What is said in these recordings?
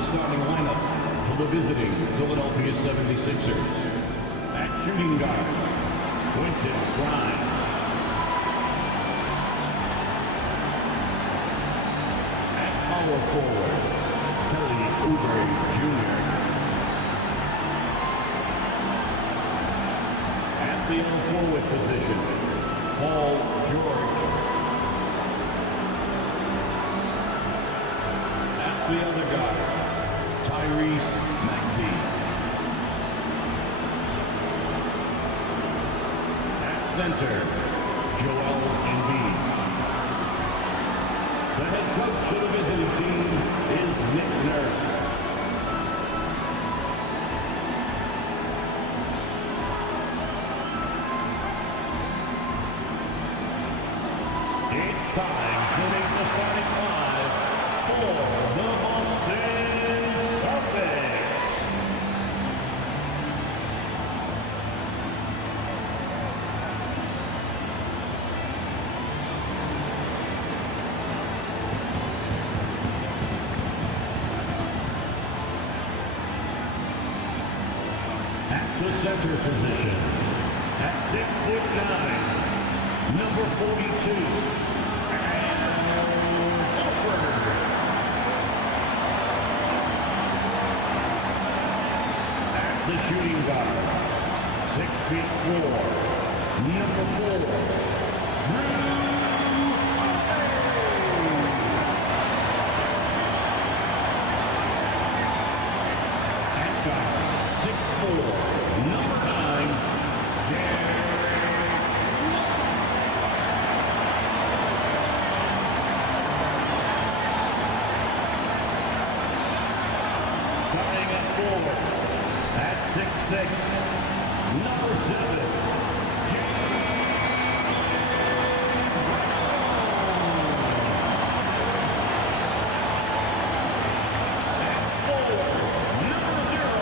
the starting lineup for the visiting Philadelphia 76ers. At shooting guard, Quentin Grimes. At power forward, Kelly Oubre Jr. At the forward position, Paul George. At the other guard, Tyrese Maxey. At center, Joel Embiid. The head coach of the visiting team is Nick Nurse. It's time to make the starting five for the Boston Celtics. At the center position, at 6'9", number 42. The shooting guard, 6'4", number 4, Drew Holiday. At guard, 6'4", number 9, Derek White. Starting at forward. At 6'6", number 7, At 4, number 0,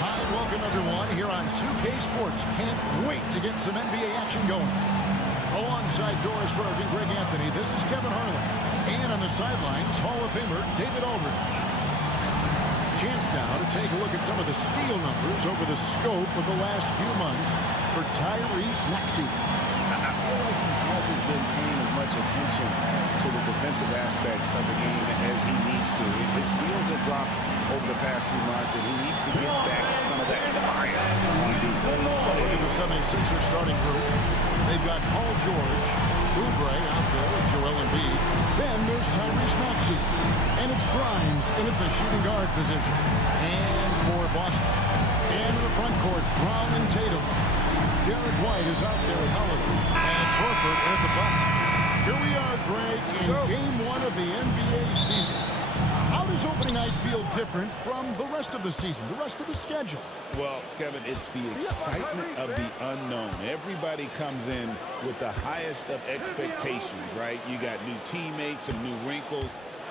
Hi, welcome everyone here on 2K Sports. Can't wait to get some NBA action going. Alongside Doris Berg and Greg Anthony, this is Kevin Harlan. And on the sidelines, Hall of Famer David Aldridge. Chance now to take a look at some of the steal numbers over the scope of the last few months for Tyrese Maxey. I feel like he hasn't been paying as much attention to the defensive aspect of the game as he needs to. His steals have dropped over the past few months, and he needs to get back some of that fire on defense. Look at the 76ers starting group. They've got Paul George, Oubre out there with Joel Embiid. Then there's Tyrese Maxey. And it's Grimes in at the shooting guard position. And for Boston. And in the front court, Brown and Tatum. Derek White is out there with Holiday. And it's Horford at the 5. Here we are, Greg, in Game 1 of the NBA season. How does opening night feel different from the rest of the season, the rest of the schedule? Well, Kevin, it's the excitement of the unknown. Everybody comes in with the highest of expectations, right? You got new teammates, some new wrinkles,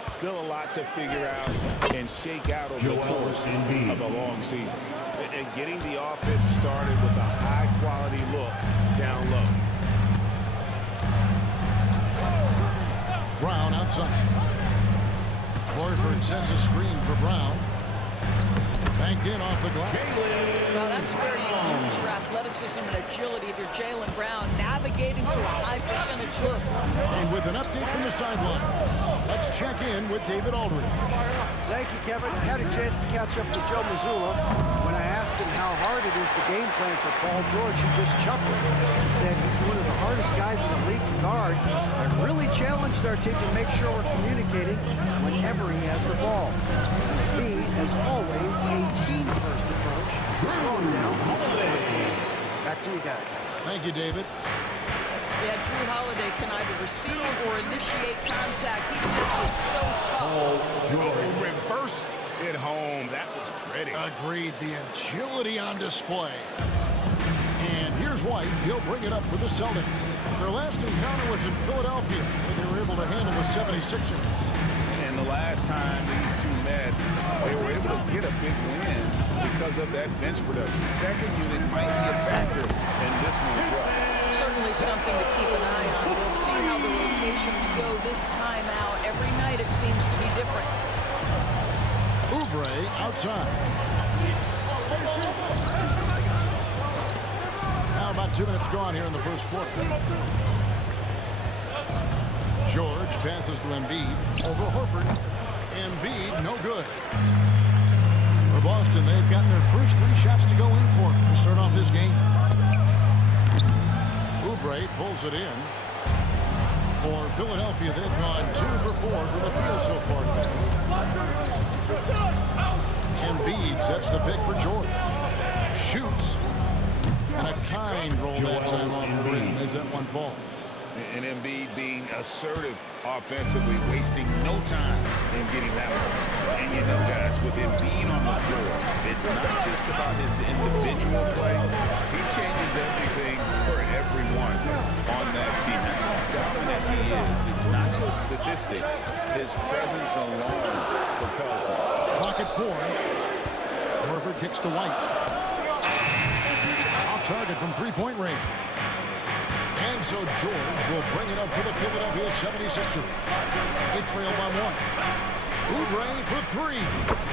still a lot to figure out and shake out over the course of a long season. And getting the offense started with a high-quality look down low. Brown outside. Horford sets a screen for Brown. Banked in off the glass. Well, that's where you use your athleticism and agility if you're Jaylen Brown, navigating to a high percentage look. And with an update from the sideline, let's check in with David Aldridge. Thank you, Kevin. I had a chance to catch up with Joe Mazzulla. When I asked him how hard it is to game plan for Paul George, he just chuckled. He said he's one of the hardest guys in the league to guard. I really challenged our team to make sure we're communicating whenever he has the ball. Me, as always, a team-first approach. Slow him down. Back to you guys. Thank you, David. Yeah, Drew Holiday can either receive or initiate contact. He just is so tough. Reversed it home. That was pretty. Agreed. The agility on display. And here's White. He'll bring it up for the Celtics. Their last encounter was in Philadelphia, where they were able to handle the 76ers. And the last time these two met, they were able to get a big win because of that bench production. Second unit might be a factor in this one as well. Certainly something to keep an eye on. We'll see how the rotations go this time out. Every night it seems to be different. Oubre outside. Now about 2 minutes gone here in the first quarter. George passes to Embiid. Over Horford. Embiid, no good. For Boston, they've gotten their first 3 shots to go in for to start off this game. Oubre pulls it in. For Philadelphia, they've gone 2 for 4 from the field so far today. Embiid sets the pick for George. Shoots. And a kind roll that time off the rim as that one falls. And Embiid being assertive offensively, wasting no time in getting that one. And you know, guys, with Embiid on the floor, it's not just about his individual play. He changes everything for everyone on that team. That's how dominant he is. It's not just statistics. His presence alone propels them. Clock at 4. Horford kicks to White. Off target from three-point range. And so George will bring it up for the Philadelphia 76ers. They trail by 1. Oubre for 3.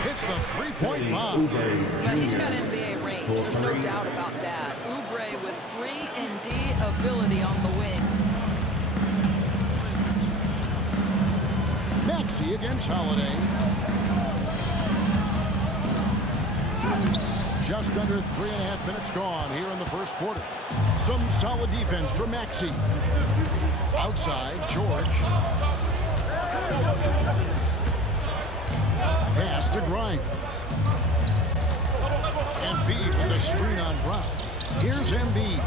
Hits the three-point bomb. But he's got NBA range. There's no doubt about that. Oubre with 3 and D ability on the wing. Maxey against Holiday. Just under 3.5 minutes gone here in the first quarter. Some solid defense for Maxey. Outside, George. Pass to Grimes. Embiid with a screen on Brown. Here's Embiid.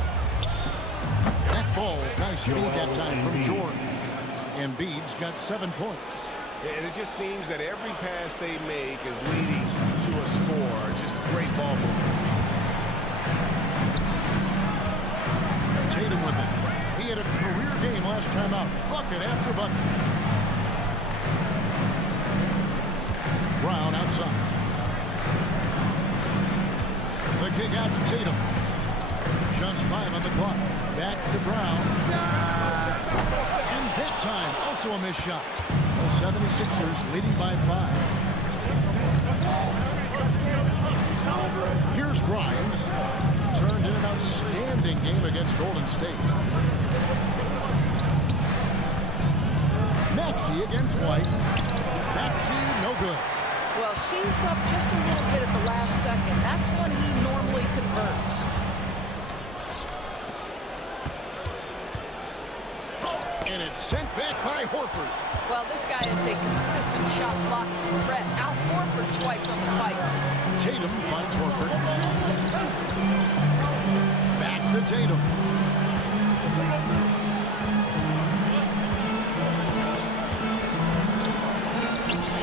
That ball's nice feed that time from George. Embiid's got 7 points. And it just seems that every pass they make is leading to a score. Just great ball movement. Tatum with it. He had a career game last time out. Bucket after bucket. Brown outside. The kick out to Tatum. Just 5 on the clock. Back to Brown. And that time, also a missed shot. The 76ers leading by 5. Here's Grimes. Turned in an outstanding game against Golden State. Maxey against White. Maxey, no good. Well, seized up just a little bit at the last second. That's when he normally converts. And it's sent back by Horford. Well, this guy is a consistent shot blocking threat. Out Horford twice on the pipes. Tatum finds Horford. Back to Tatum.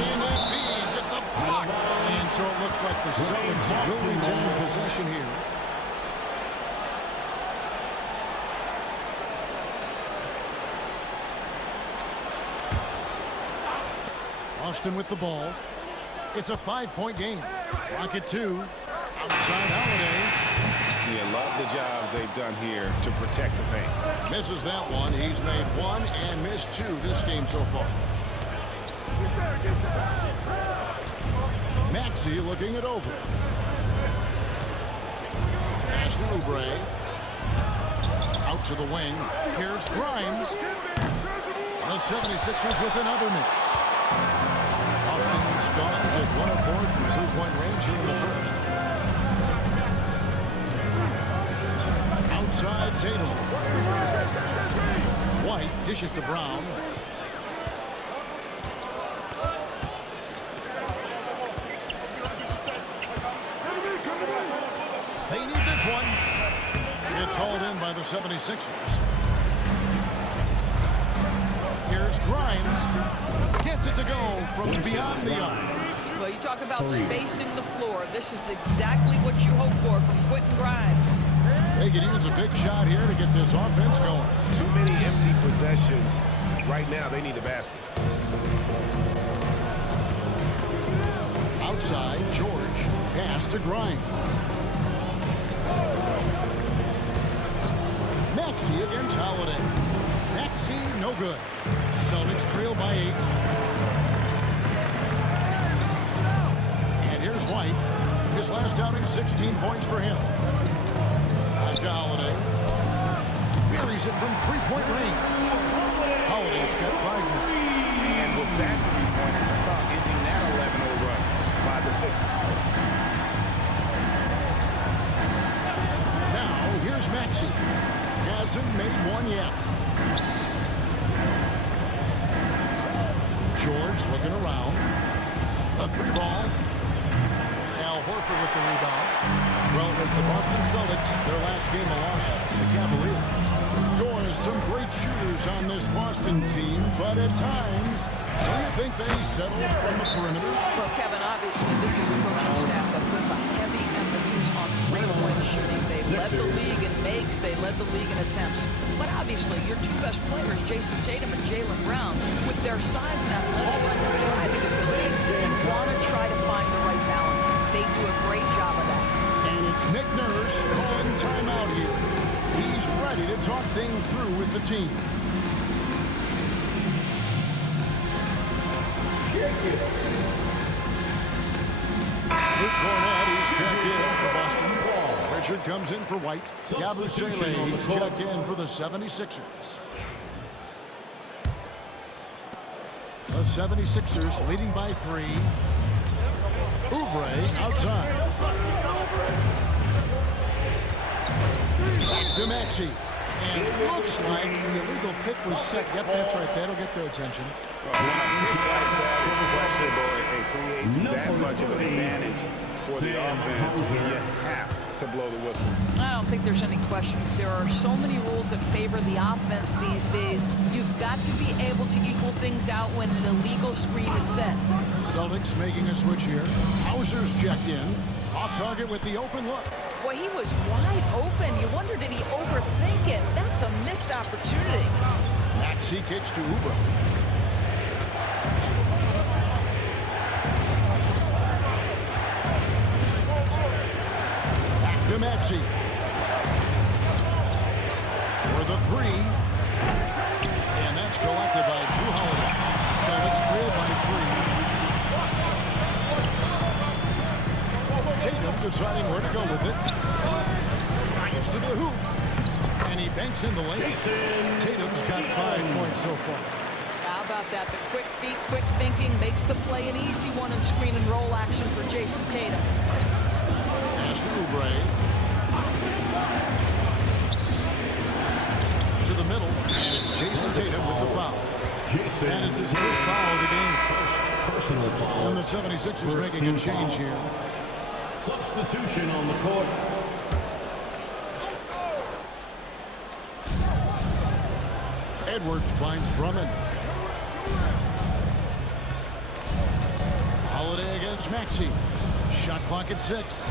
And Embiid with the block. And so it looks like the Celtics will retain possession here. Austin with the ball. It's a 5-point game. Rocket 2. Outside Holiday. Yeah, love the job they've done here to protect the paint. Misses that one. He's made 1 and missed 2 this game so far. Maxey looking it over. Pass to Oubre. Out to the wing. Here's Grimes. The 76ers with another miss. Austin's gone just 1 of 4 from three-point range here in the first. Outside Tatum. White dishes to Brown. They need this one. It's hauled in by the 76ers. Here's Grimes. Gets it to go from beyond the arc. Well, you talk about spacing the floor. This is exactly what you hope for from Quentin Grimes. They could use a big shot here to get this offense going. Too many empty possessions. Right now, they need a basket. Outside, George. Pass to Grimes. Maxey against Holiday. Maxey, no good. Celtics trail by 8. And here's White. His last outing, 16 points for him. Back to Holiday. Buries it from three-point range. Holiday's got 5 more. And with that three-pointer, how about ending that 11-0 run by the Sixers? Now, here's Maxey. Hasn't made one yet. George looking around. A 3-ball. Al Horford with the rebound. Well, it was the Boston Celtics, their last game a loss to the Cavaliers. Doors, some great shooters on this Boston team, but at times, do you think they settle from the perimeter? Well, Kevin, obviously, this is a coaching staff that puts a heavy emphasis on three-point shooting. They led the league in makes. They led the league in attempts. But obviously, your two best players, Jason Tatum and Jaylen Brown, with their size and athleticism and driving ability, want to try to find the right balance. They do a great job of that. And it's Nick Nurse calling timeout here. He's ready to talk things through with the team. Luke Cornett, he's checked in for Boston. Richard comes in for White. Yabusele, he's checked in for the 76ers. The 76ers leading by 3. Oubre outside. Back to Maxey. And it looks like the illegal pick was set. Yep, that's right. That'll get their attention. When a pick like that is questionable, it creates that much of an advantage for the offense. You have to blow the whistle. I don't think there's any question. There are so many rules that favor the offense these days. You've got to be able to equal things out when an illegal screen is set. Celtics making a switch here. Hauser's checked in. Off target with the open look. Boy, he was wide open. You wonder, did he overthink it? That's a missed opportunity. Maxey kicks to Oubre. Back to Maxey. For the 3. And that's collected by Jrue Holiday. Celtics trail by 3. Tatum deciding where to go with it. Drives to the hoop. And he banks in the lane. Tatum's got 5 points so far. How about that? The quick feet, quick thinking makes the play an easy one in screen and roll action for Jason Tatum. Pass to Oubre. To the middle. And it's Jason Tatum with the foul. And it's his first foul of the game. Personal foul. And the 76ers making a change here. Substitution on the court. Edwards finds Drummond. Holiday against Maxey. Shot clock at 6.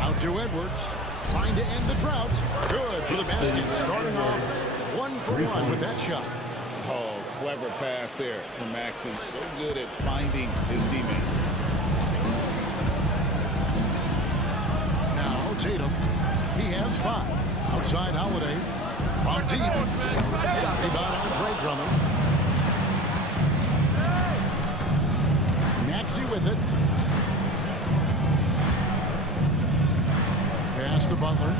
Out to Edwards. Trying to end the drought. Good for the basket. Starting off 1 for 1 with that shot. Oh, clever pass there from Maxey. So good at finding his teammates. Now Tatum. He has 5. Outside Holiday. From deep. Rebound Andre Drummond. Maxey with it. Pass to Butler.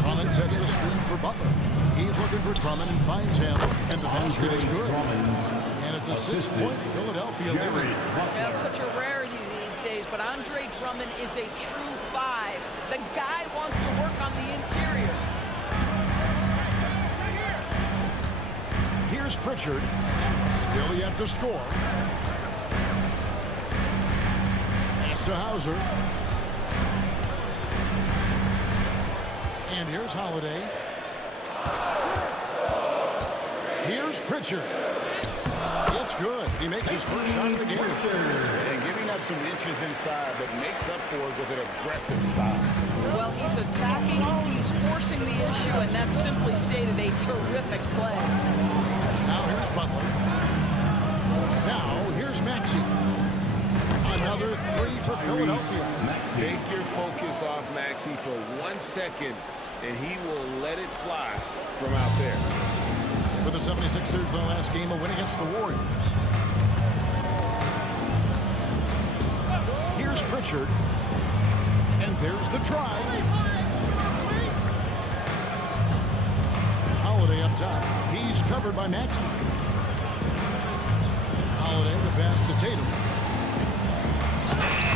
Drummond sets the screen for Butler. He's looking for Drummond and finds him. And the basket is good. And it's a 6-point Philadelphia lead. That's such a rarity these days, but Andre Drummond is a true 5. The guy wants to work on the interior. Here's Pritchard. Still yet to score. Pass to Hauser. And here's Holiday. Here's Pritchard. It's good. He makes his first shot of the game. And giving up some inches inside, but makes up for it with an aggressive style. Well, he's attacking, he's forcing the issue, and that's simply stated a terrific play. Now here's Butler. Now here's Maxey. Another Another three for Philadelphia. Take your focus off Maxey for 1 second, and he will let it fly from out there. For the 76ers, their last game, a win against the Warriors. Here's Pritchard. And there's the drive. Holiday up top. He's covered by Maxey. Holiday, the pass to Tatum.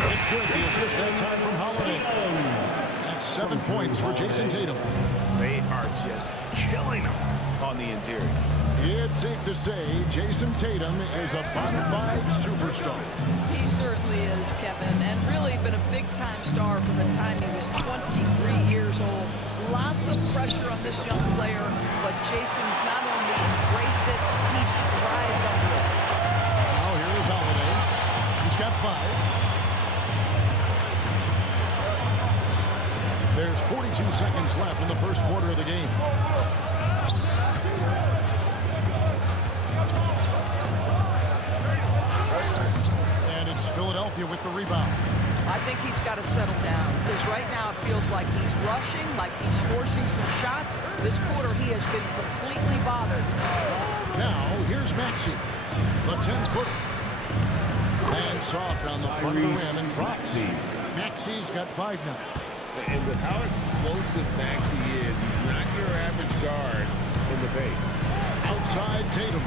It's good. The assist that time from Holiday. That's 7 points for Jason Tatum. They are just killing him on the interior. It's safe to say Jason Tatum is a bona fide superstar. He certainly is, Kevin, and really been a big-time star from the time he was 23 years old. Lots of pressure on this young player, but Jason's not only embraced it, he's thrived under it. Now here is Holiday. He's got 5. There's 42 seconds left in the first quarter of the game. And it's Philadelphia with the rebound. I think he's got to settle down, because right now it feels like he's rushing, like he's forcing some shots. This quarter he has been completely bothered. Now here's Maxey, the 10-footer. And soft on the front of the rim and drops. Maxey's got 5 now. And with how explosive Maxey is, he's not your average guard in the paint. Outside Tatum.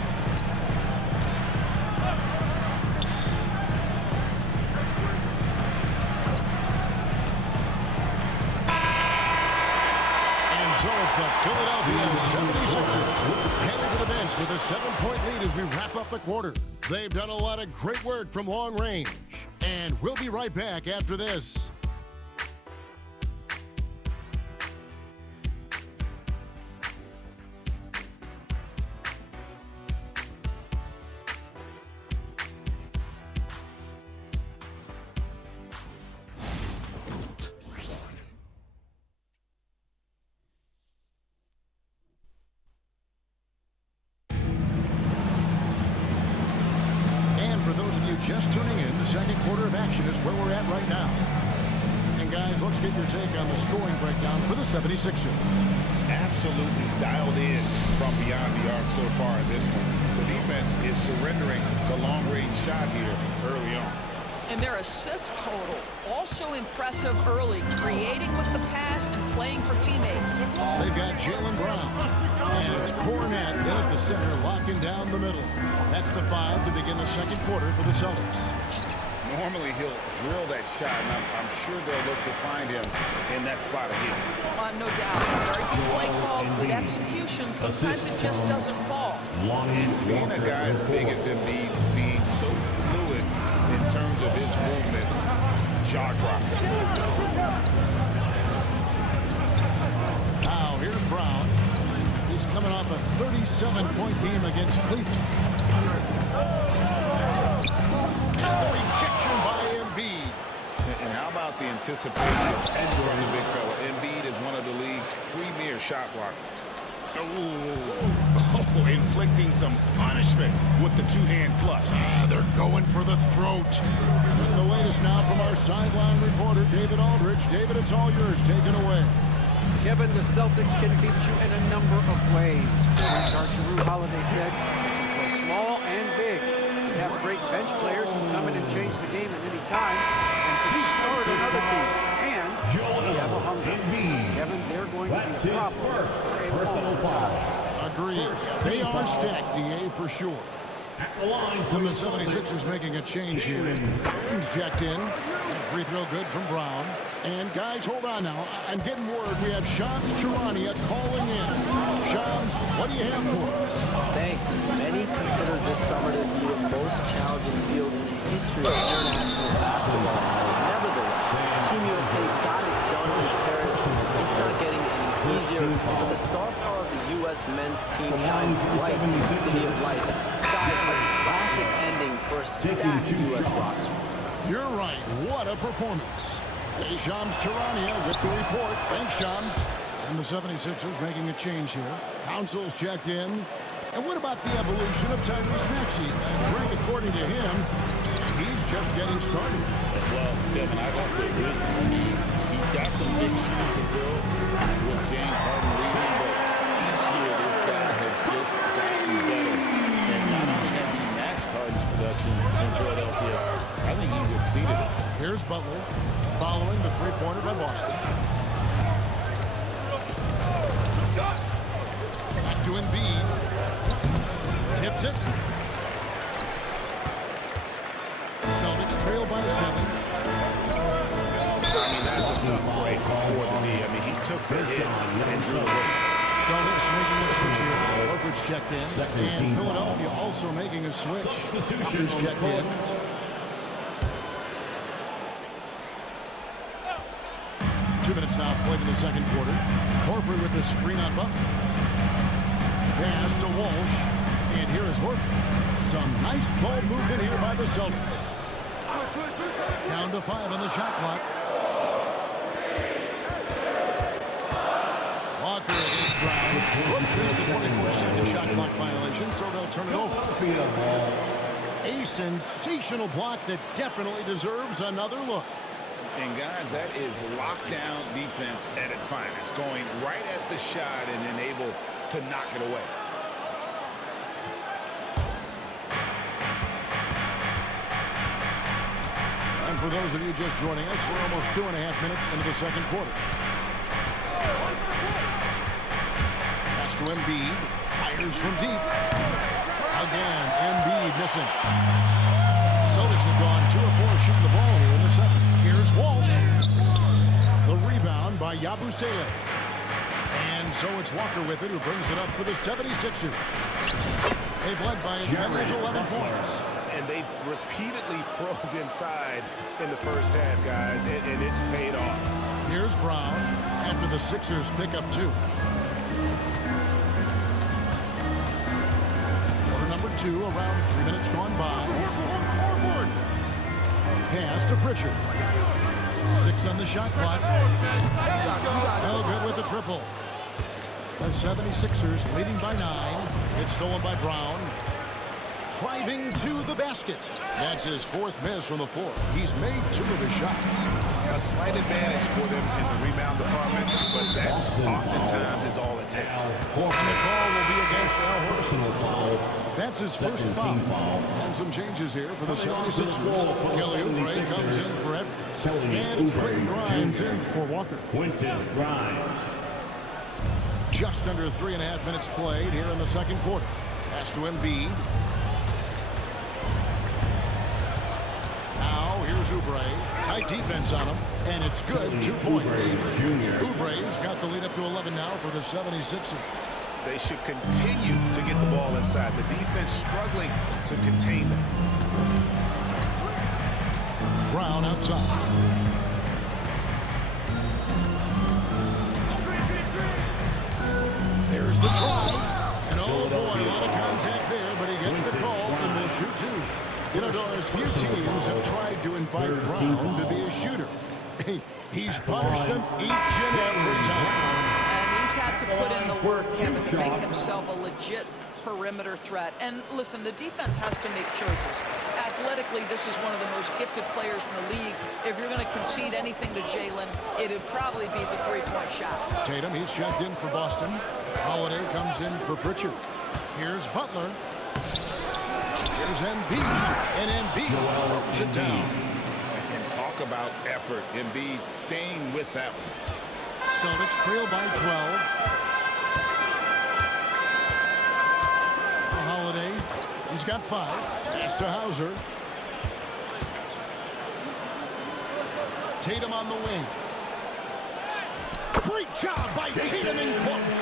And so it's the Philadelphia 76ers headed to the bench with a 7-point lead as we wrap up the quarter. They've done a lot of great work from long range. And we'll be right back after this. Just tuning in, the second quarter of action is where we're at right now. And guys, let's get your take on the scoring breakdown for the 76ers. Absolutely dialed in from beyond the arc so far in this one. The defense is surrendering the long-range shot here early on. And their assist total, also impressive early, creating with the pass and playing for teammates. They've got Jaylen Brown, and it's Cornette in at the center, locking down the middle. That's the 5 to begin the second quarter for the Celtics. Normally he'll drill that shot, and I'm sure they'll look to find him in that spot again. No doubt. Very good play call, good execution. Sometimes it just doesn't fall. And seeing a guy as big as Embiid being so fluid in terms of his movement, jaw-dropping. Now here's Brown. He's coming off a 37-point game against Cleveland. And the rejection by Embiid. And how about the anticipation from the big fella? Embiid is one of the league's premier shot blockers. Oh, inflicting some punishment with the two-hand flush. They're going for the throat. And the latest now from our sideline reporter, David Aldridge. David, it's all yours. Take it away. Kevin, the Celtics can beat you in a number of ways. As Jrue Holiday said, both small and big. You have great bench players who come in and change the game at any time and can start on other teams. And you have a hunger. Kevin, they're going to be a problem for a long time. Agreed. They are stacked, DA, for sure. And the 76ers making a change here. He's checked in. And free throw good from Brown. And guys, hold on now. I'm getting word we have Shams Charania calling in. Shams, what do you have for us? Thanks. Many consider this summer to be the most challenging field in the history of international basketball. Nevertheless, Team USA got it done in Paris. It's not getting any easier, but the star power of the U.S. men's team shined bright in the City of Lights. Guys, a classic ending for a stacked U.S. roster. You're right. What a performance. Hey, Shams Charania with the report. Thanks, Shams. And the 76ers making a change here. Council's checked in. And what about the evolution of Tyrese Maxey? Greg, according to him, he's just getting started. Well, Kevin, I have to agree. I mean, he's got some big shoes to fill with James Harden leaving, but each year this guy has just gotten better. And not only has he matched Harden's production in Philadelphia, I think he's exceeded it. Here's Butler following the three-pointer by Boston. Back to Embiid. Tips it. Celtics trail by 7. I mean, that's a tough break for the knee. I mean, he took the hit and drew the whistle. Celtics making a switch here. Horford's checked in. And Philadelphia also making a switch. Butler's checked in. Two minutes now played in the second quarter. Horford with the screen on Butler. Pass to Walsh. And here is Horford. Some nice ball movement here by the Celtics. Down to 5 on the shot clock. Walker against Brown. Looks at the 24-second shot clock violation, so they'll turn it over. A sensational block that definitely deserves another look. And guys, that is lockdown defense at its finest, going right at the shot and then able to knock it away. And for those of you just joining us, we're almost 2.5 minutes into the second quarter. Pass to Embiid. Fires from deep. Again, Embiid missing. Celtics have gone 2 of 4 shooting the ball here in the second. Here's Walsh. The rebound by Yabusele. And so it's Walker with it, who brings it up for the 76ers. They've led by as many as 11 points. And they've repeatedly probed inside in the first half, guys, and it's paid off. Here's Brown after the Sixers pick up 2. Quarter number 2, around 3 minutes gone by. Pass to Pritchard. 6 on the shot clock. No good with the triple. The 76ers leading by 9. It's stolen by Brown. Driving to the basket. That's his 4th miss from the floor. He's made 2 of his shots. A slight advantage for them in the rebound department, but that oftentimes is all it takes. And the call will be against Al Horford. That's his first foul. And some changes here for the 76ers. Kelly Oubre comes in for Edwards. And it's Quentin Grimes in for Walker. Quentin Grimes. Just under 3.5 minutes played here in the second quarter. Pass to Embiid. Here's Oubre. Tight defense on him, and it's good. 2 points. Oubre's got the lead up to 11 now for the 76ers. They should continue to get the ball inside. The defense struggling to contain them. Brown outside. There's the drive. And oh boy, a lot of contact there, but he gets the call and will shoot 2. You know, Doris, few teams have tried to invite Brown to be a shooter. He's punished them each and every time. And he's had to put in the work, Kevin, to make himself a legit perimeter threat. And listen, the defense has to make choices. Athletically, this is one of the most gifted players in the league. If you're going to concede anything to Jalen, it'd probably be the 3-point shot. Tatum, he's checked in for Boston. Holiday comes in for Pritchard. Here's Butler. Here's Embiid, and Embiid throws it down. And talk about effort. Embiid staying with that one. Celtics trail by 12. For Holiday, he's got 5. Pass to Hauser. Tatum on the wing. Great job by Tatum in close.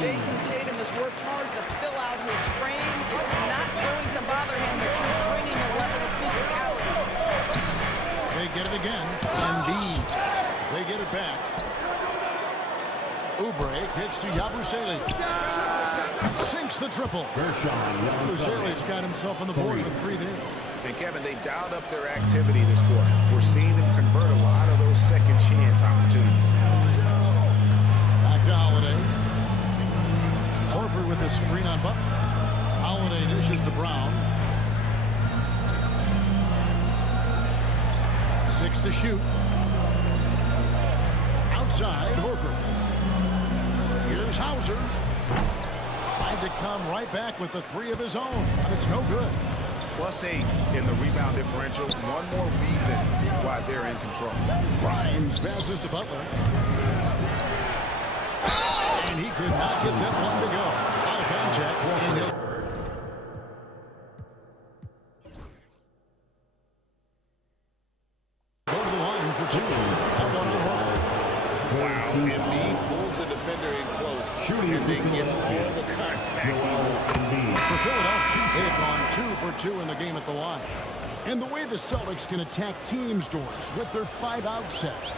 Jason Tatum has worked hard to fill out his frame. It's not going to bother him that you're bringing a level of physicality. They get it again. Embiid. They get it back. Oubre pitch to Yabusele. Sinks the triple. Yabusele's got himself on the board with 3 there. And Kevin, they've dialed up their activity this quarter. We're seeing them convert a lot of those second chance opportunities. Back to Holiday. Horford with the screen on Butler. Holiday dishes to Brown. 6 to shoot. Outside, Horford. Here's Hauser. Tried to come right back with the 3 of his own, but it's no good. +8 in the rebound differential. One more reason why they're in control. Grimes passes to Butler. And he could not get that one to go. Out of contact. And he'll go to the line for 2. That one on Horford. Wow. Embiid pulls the defender in close. Shooting and then gets all the contact. For Philadelphia, they have gone 2 for 2 in the game at the line. And the way the Celtics can attack teams' doors with their 5-out set,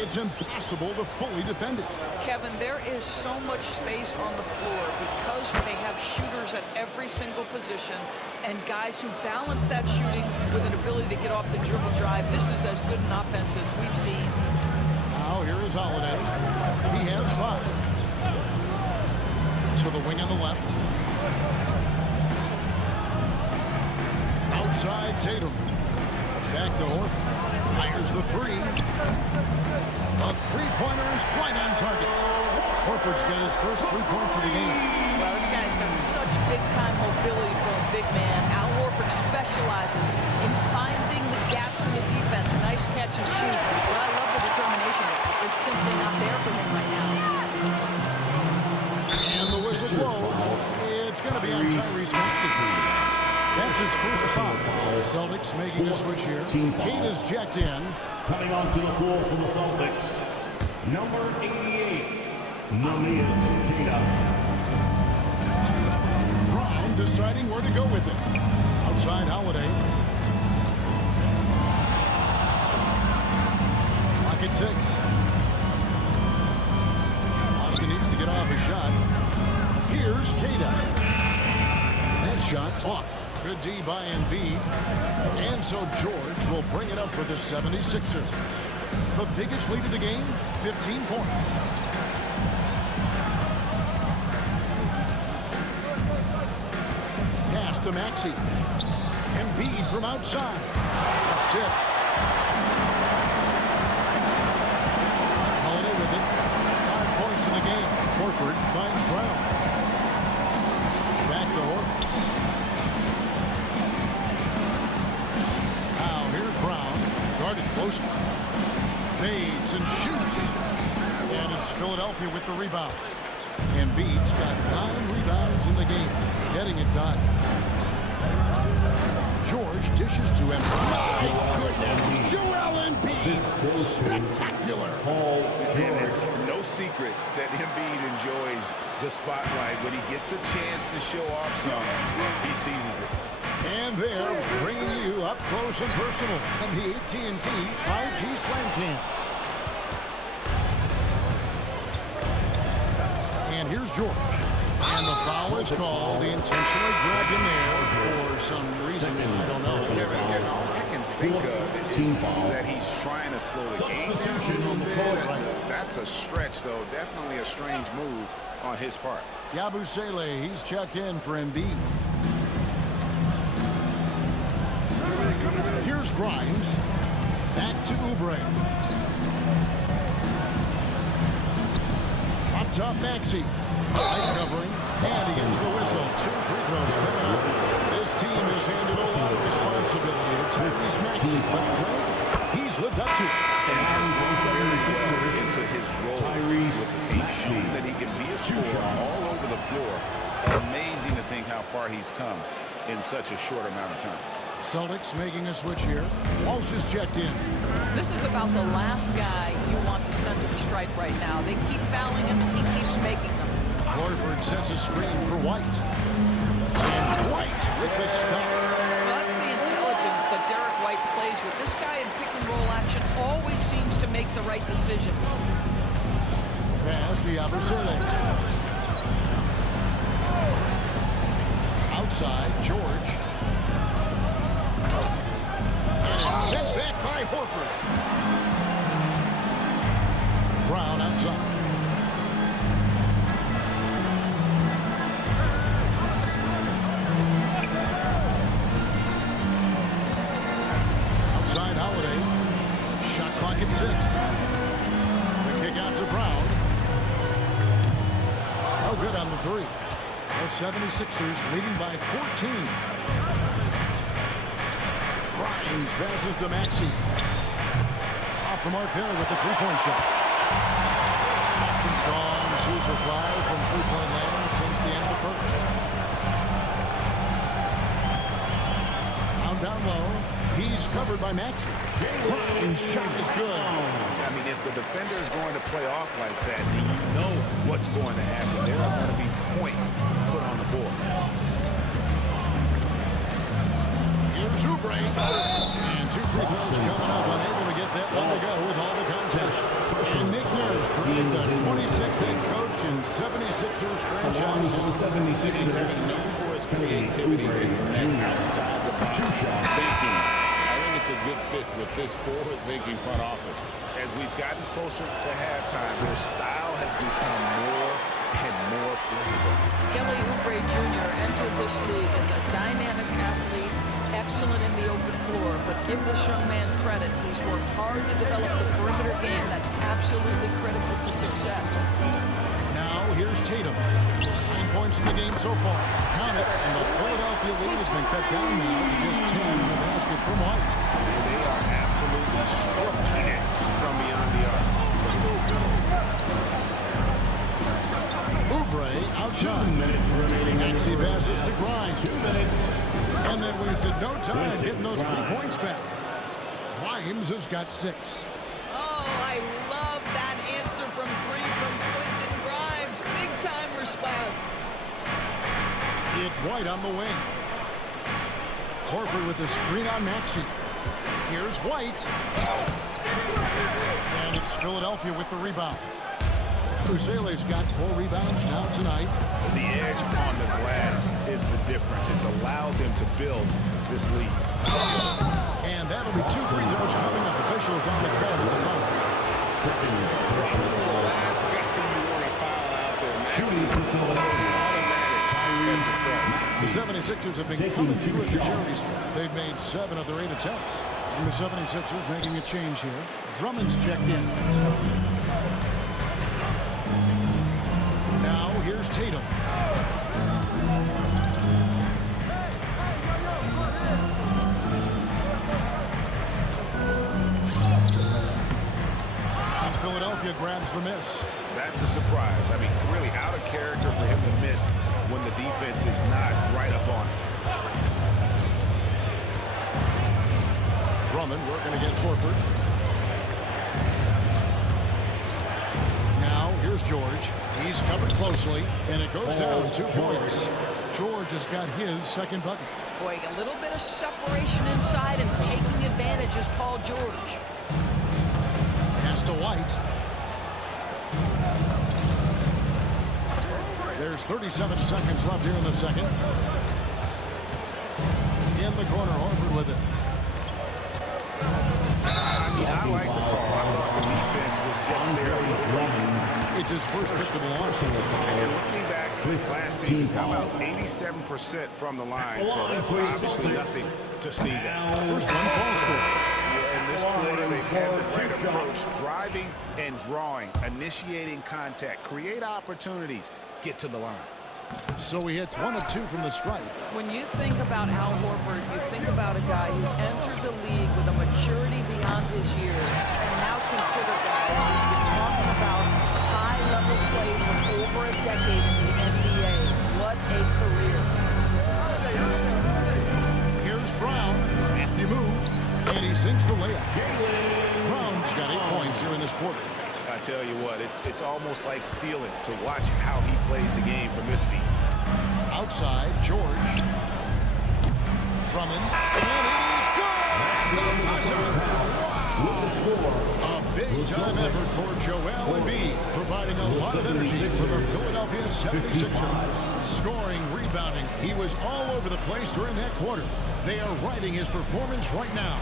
it's impossible to fully defend it. Kevin, there is so much space on the floor because they have shooters at every single position and guys who balance that shooting with an ability to get off the dribble drive. This is as good an offense as we've seen. Now here is Holiday. He has 5. To the wing on the left. Outside Tatum. Back to Horford. Fires the 3. A 3-pointer is right on target. Horford's got his first 3 points of the game. Well, this guy's got such big-time mobility for a big man. Al Horford specializes in finding the gaps in the defense. Nice catch and shoot. But I love the determination. It's simply not there for him right now. And the whistle blows. It's going to be on Tyrese Maxey. That's his first foul. Celtics making a switch here. Kate is checked in. Coming onto the floor for the Celtics, number 88, Neemias Queta. Brown deciding where to go with it. Outside Holiday. Clock at 6. Austin needs to get off a shot. Here's Queta. That shot off. Good D by Embiid. And so George will bring it up for the 76ers. The biggest lead of the game, 15 points. Pass to Maxey. Embiid from outside. It's tipped. Holiday with it. 5 points in the game. Horford finds Brown. Back to Horford. Now here's Brown. Guarded closely. Fades and shoots. And it's Philadelphia with the rebound. Embiid's got 9 rebounds in the game. Getting it done. George dishes to him. My goodness. Joel Embiid. Spectacular. And it's no secret that Embiid enjoys the spotlight. When he gets a chance to show off some, he seizes it. And they're bringing you up close and personal on the AT&T 5G Slam Cam. And here's George. And the foul is called. They intentionally grabbed him there for some reason. I don't know. Kevin, all I can think of is that he's trying to slow the game down a little bit. That's a stretch, though. Definitely a strange move on his part. Yabusele, he's checked in for Embiid. Here's Grimes. Back to Oubre. Up top, Maxey. Light covering. And he gets the whistle. 2 free throws coming up. This team has handed a lot of responsibility to Tyrese Maxey. But Greg, he's lived up to it. And has grown very well into his role with the team, showing that he can be a scorer all over the floor. Amazing to think how far he's come in such a short amount of time. Celtics making a switch here. Walsh is checked in. This is about the last guy you want to send to the stripe right now. They keep fouling him. He keeps making them. Horford sets a screen for White. And White with the stuff. Well, that's the intelligence that Derek White plays with. This guy in pick-and-roll action always seems to make the right decision. Pass to Yabusele. Outside, George. And it's sent back by Horford. Brown outside. Outside Holiday. Shot clock at 6. The kick out to Brown. No good on the 3. The 76ers leading by 14. Grimes passes to Maxey. Off the mark there with the three-point shot. Boston's gone 2 for 5 from three-point land since the end of the first. Down low. He's covered by Maxey. Grimes' shot is good. I mean, if the defender is going to play off like that, then you know what's going to happen. There are going to be points put on the board. Here's Oubre. And 2 free throws coming up. Unable to get that one to go with all the contact. And Nick Nurse, the 26th head coach in 76ers franchise. Kevin, known for his creativity and that outside the box thinking. I think it's a good fit with this forward-thinking front office. As we've gotten closer to halftime, their style has become more and more physical. Kelly Oubre Jr. entered this league as a dynamic athlete, excellent in the open floor, but give this young man credit. He's worked hard to develop the perimeter game that's absolutely critical to success. Now here's Tatum. 9 points in the game so far. Count it, and the Philadelphia lead has been cut down now to just 10 on the basket from White. And they are absolutely stroking it from beyond the arc. Oubre outside. 2 minutes remaining. Maxey passes to Grimes. 2 minutes. And then wasted no time getting those 3 points back. Grimes has got 6. Oh, I love that answer from 3 from Quentin Grimes. Big-time response. It's White on the wing. Horford with the screen on Maxey. Here's White. And it's Philadelphia with the rebound. Ursela's got 4 rebounds now tonight. The edge on the glass is the difference. It's allowed them to build this lead. And that'll be 2 free throws coming up. Officials on the call with the foul. Second Probably pressure. the last guy you want to foul out there, Max. Shooting for Philadelphia. The 76ers have been coming through at the charity stripe. They've made 7 of their 8 attempts. And the 76ers making a change here. Drummond's checked in. Now here's Tatum. And Philadelphia grabs the miss. That's a surprise. I mean, really out of character for him to miss when the defense is not right up on him. Drummond working against Horford. Now here's George. He's covered closely, and it goes down 2 points. George has got his second bucket. Boy, a little bit of separation inside and taking advantage is Paul George. Pass to White. There's 37 seconds left here in the second. In the corner, Horford with it. I like the call. I thought the defense was just there a little late. It's his first trip to the line. And looking back last season, how about 87% from the line? So that's obviously nothing to sneeze at. First one falls for it. In this quarter, they've had the right approach, driving and drawing, initiating contact, create opportunities, get to the line. So he hits 1 of 2 from the stripe. When you think about Al Horford, you think about a guy who entered the league with a maturity beyond his years. And now consider, guys, we've been talking about high-level play for over a decade in the NBA. What a career. Here's Brown. Crafty move. And he sinks the layup. Brown's got 8 points here in this quarter. I tell you what, it's almost like stealing to watch how he plays the game from this seat. Outside, George. Drummond. And it is good! The buzzer! A big-time effort for Joel Embiid, providing a lot of energy for the Philadelphia 76ers. Scoring, rebounding, he was all over the place during that quarter. They are riding his performance right now.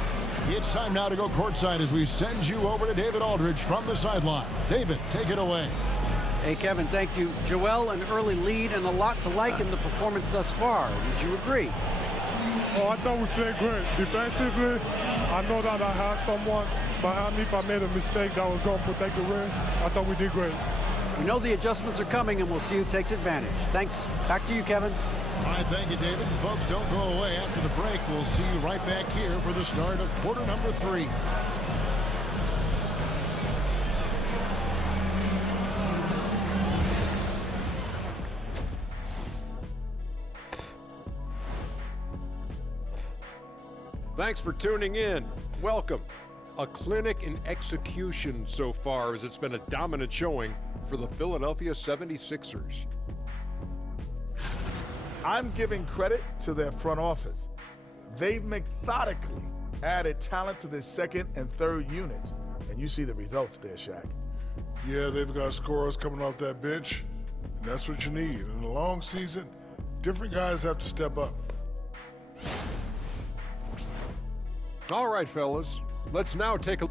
It's time now to go courtside as we send you over to David Aldridge from the sideline. David, take it away. Hey, Kevin, thank you. Joel, an early lead and a lot to like in the performance thus far. Would you agree? Oh, I thought we played great. Defensively, I know that I had someone behind me if I made a mistake that was going to protect the rim. I thought we did great. We know the adjustments are coming, and we'll see who takes advantage. Thanks. Back to you, Kevin. All right, thank you, David. Folks, don't go away. After the break, we'll see you right back here for the start of quarter number 3. Thanks for tuning in. Welcome. A clinic in execution so far, as it's been a dominant showing for the Philadelphia 76ers. I'm giving credit to their front office. They've methodically added talent to their second and third units, and you see the results there, Shaq. Yeah, they've got scorers coming off that bench, and that's what you need. In a long season, different guys have to step up. All right, fellas, let's now take a...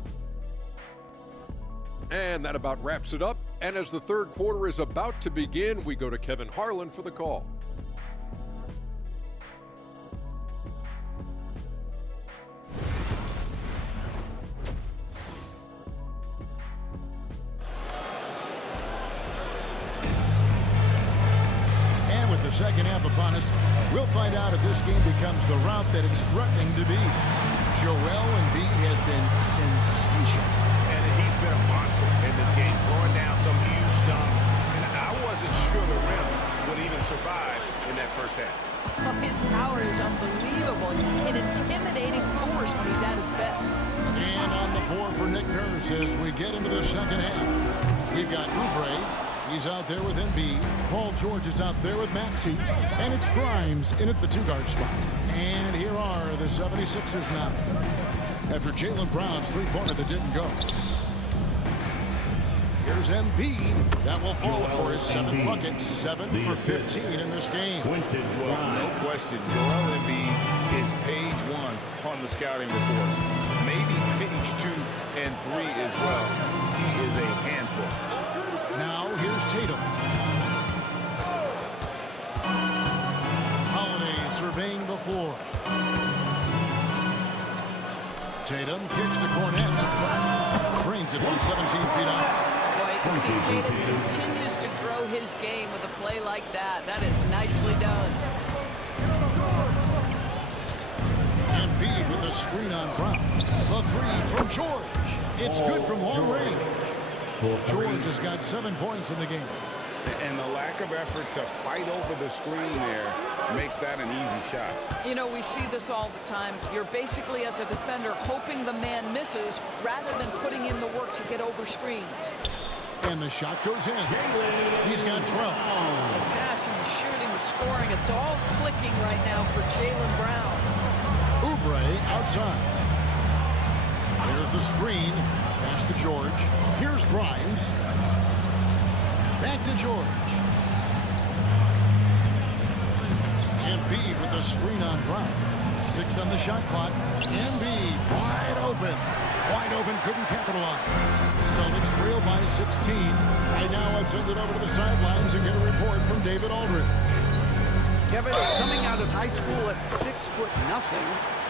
And that about wraps it up. And as the third quarter is about to begin, we go to Kevin Harlan for the call. And with the second half upon us, we'll find out if this game becomes the route that it's threatening to be. Joel Embiid has been sensational. And he's been a monster in this game, throwing down some huge dunks. And I wasn't sure the rim would even survive in that first half. Oh, his power is unbelievable. An intimidating force when he's at his best. And on the floor for Nick Nurse as we get into the second half. We've got Oubre. He's out there with Embiid. Paul George is out there with Maxey. And it's Grimes in at the 2-guard spot. And here are the 76ers now. After Jaylen Brown's three-pointer that didn't go. Here's Embiid. That will fall for his 7 buckets. 7 for 15 in this game. Well, no question. Joel Embiid is page 1 on the scouting report. Maybe page 2 and 3 as well. He is a handful. Now here's Tatum. Holiday surveying the floor. Tatum kicks to Cornette. Trains it from 17 feet out. Boy, you can see Tatum continues to grow his game with a play like that. That is nicely done. Embiid with a screen on Brown. The 3 from George. It's good from long range. George has got 7 points in the game. And the lack of effort to fight over the screen there makes that an easy shot. You know, we see this all the time. You're basically, as a defender, hoping the man misses rather than putting in the work to get over screens. And the shot goes in. He's got 12. The passing, the shooting, the scoring, it's all clicking right now for Jaylen Brown. Oubre outside. There's the screen. Pass to George. Here's Grimes. Back to George. Embiid with the screen on Brown. 6 on the shot clock. Embiid wide open. Wide open, couldn't capitalize. Celtics trail by 16. I now I send it over to the sidelines and get a report from David Aldridge. Kevin, coming out of high school at 6'0",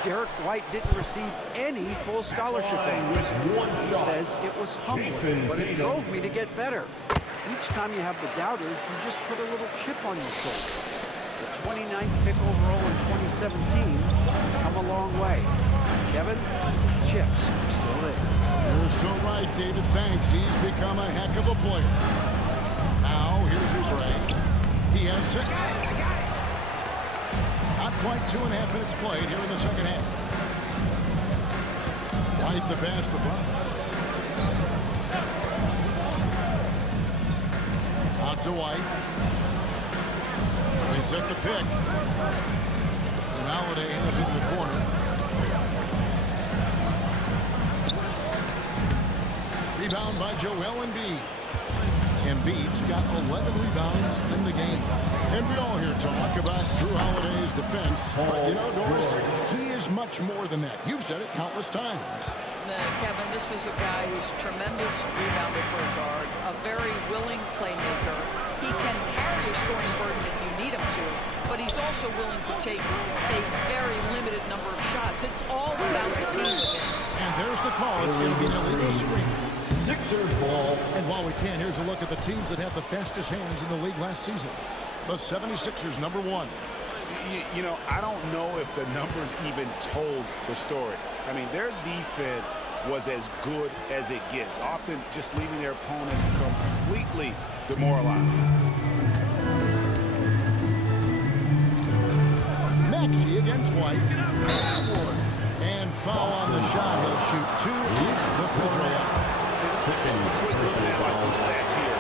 Derek White didn't receive any full scholarship offers. He says it was humbling, but it drove me to get better. Each time you have the doubters, you just put a little chip on your shoulder. The 29th pick overall in 2017 has come a long way. Kevin, chips are still there. You're so right, David. Thanks. He's become a heck of a player. Now, here's Oubre. He has 6. Not quite 2.5 minutes played here in the second half. White the pass to Brown. Out to White. They set the pick. And Holiday has it in the corner. Rebound by Joel Embiid. Embiid's got 11 rebounds in the game. And we all hear talk about Jrue Holiday's defense. But you know, Doris, he is much more than that. You've said it countless times. Kevin, this is a guy who's tremendous rebounder for a guard, a very willing playmaker, He can carry a scoring burden if you need him to, but he's also willing to take a very limited number of shots. It's all about the team with him. And there's the call. It's going to be an illegal screen. Sixers ball. And while we can, here's a look at the teams that had the fastest hands in the league last season. The 76ers, number 1. You know, I don't know if the numbers even told the story. I mean, their defense was as good as it gets, often just leaving their opponents completely demoralized. Maxey against White. And foul on the shot. He'll shoot 2 at the free throw line. Just a quick look now at some stats here.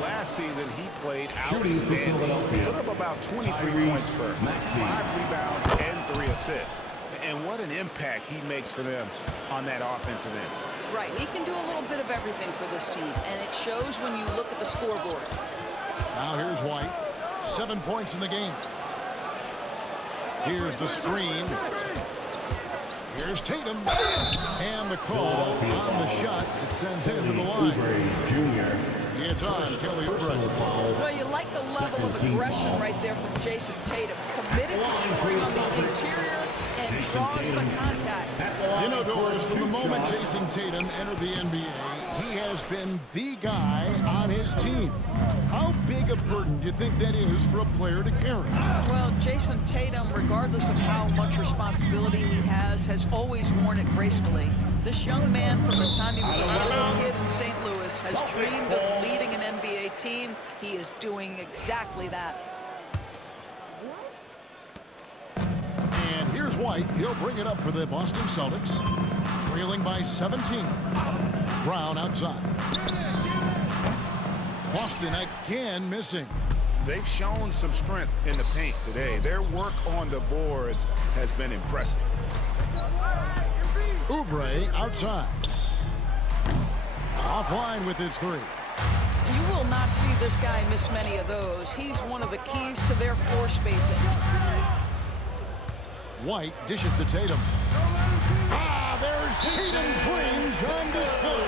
Last season, he played outstanding. Put up about 23 points per 5 rebounds and 3 assists. And what an impact he makes for them on that offensive end. Right, he can do a little bit of everything for this team, and it shows when you look at the scoreboard. Now here's White. 7 points in the game. Here's the screen. Here's Tatum. And the call on the shot. It sends him to the line. It's on Kelly Oubre. Well, you like the level of aggression right there from Jason Tatum. Committed to scoring on the interior and draws the contact. You know, Doris, from the moment Jason Tatum entered the NBA, he has been the guy on his team. How big a burden do you think that is for a player to carry? Well, Jason Tatum, regardless of how much responsibility he has always worn it gracefully. This young man, from the time he was a little kid in St. Louis, has dreamed of leading an NBA team. He is doing exactly that. And here's White. He'll bring it up for the Boston Celtics. Trailing by 17. Brown outside. Boston again missing. They've shown some strength in the paint today. Their work on the boards has been impressive. Oubre outside. Offline with his 3. You will not see this guy miss many of those. He's one of the keys to their floor spacing. White dishes to Tatum. There's Tatum's range on display.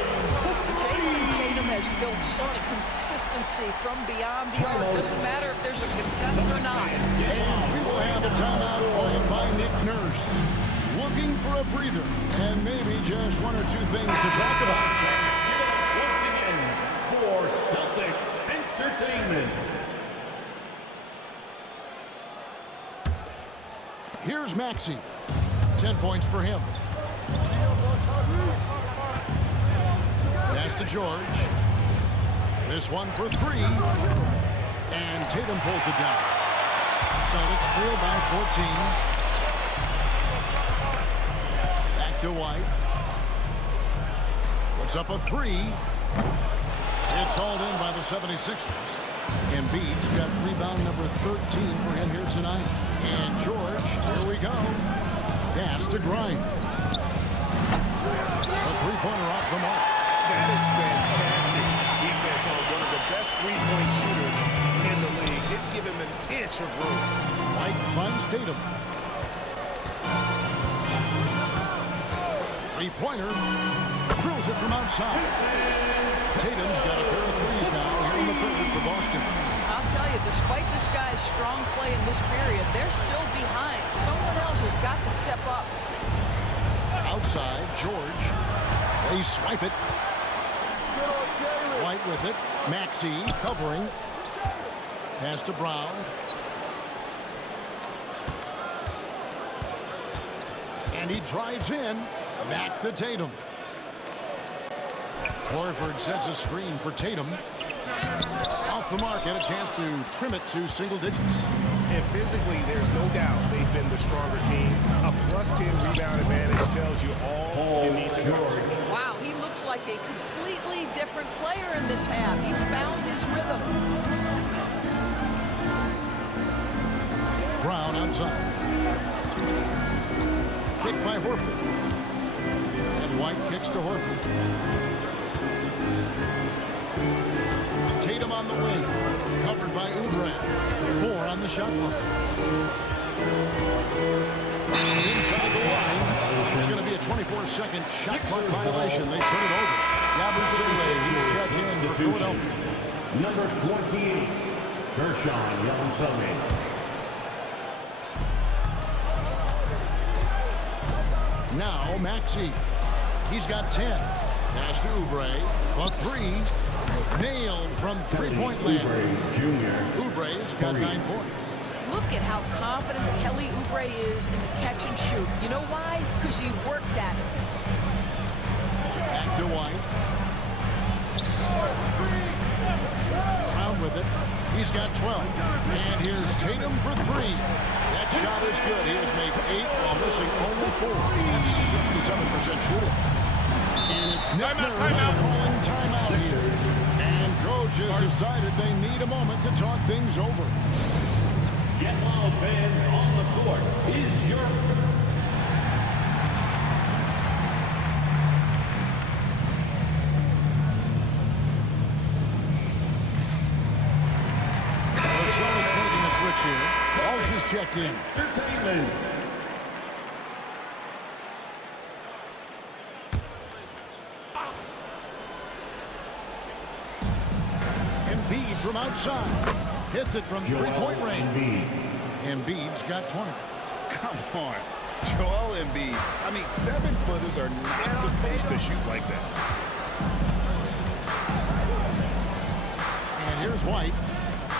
Jason Tatum has built such consistency from beyond the arc. Doesn't matter if there's a contest or not. And we will have a timeout called by Nick Nurse. Looking for a breather and maybe just 1 or 2 things to talk about. Once again, for Celtics Entertainment. Here's Maxey. 10 points for him. Pass to George. This one for 3. And Tatum pulls it down. Celtics trail by 14. Back to White. Puts up a 3. It's hauled in by the 76ers. Embiid's got rebound number 13 for him here tonight. And George, here we go. Pass to Grimes. A 3-pointer off the mark. That is fantastic defense on one of the best 3-point shooters in the league. Didn't give him an inch of room. White finds Tatum. 3-pointer. Drills it from outside. Tatum's got a pair of 3s now here in the 3rd for Boston. I'll tell you, despite this guy's strong play in this period, they're still behind. Someone else has got to step up. Outside, George. They swipe it. White with it. Maxey covering. Pass to Brown. And he drives in. Back to Tatum. Horford sets a screen for Tatum. Off the mark, had a chance to trim it to single digits. And physically, there's no doubt they've been the stronger team. A +10 rebound advantage tells you all you need to know. Wow, he looks like a completely different player in this half. He's found his rhythm. Brown outside. Picked by Horford. And White kicks to Horford. Tatum on the wing. Covered by Oubre. 4 on the shot clock. Inside the line. It's going to be a 24-second shot clock violation. They turn it over. Yabusele, he's checked in for Philadelphia. Number 28, Gershon Yabusele. Now Maxey. He's got 10. Pass to Oubre. A three. Nailed from three-point land. Oubre's got 9 points. Look at how confident Kelly Oubre is in the catch and shoot. You know why? Because he worked at it. Back to White. Brown with it. He's got 12. And here's Tatum for 3. That shot is good. He has made 8 while missing only 4. That's 67% shooting. And it's Nick Nurse calling timeout here. And coach has decided they need a moment to talk things over. Get Loud fans on the court is your... The Celtics making a switch here. Walsh is checked in. Entertainment. Embiid from outside. Hits it from three-point range. Embiid's got 20. Come on. Joel Embiid. I mean, 7-footers are not supposed to shoot like that. And here's White.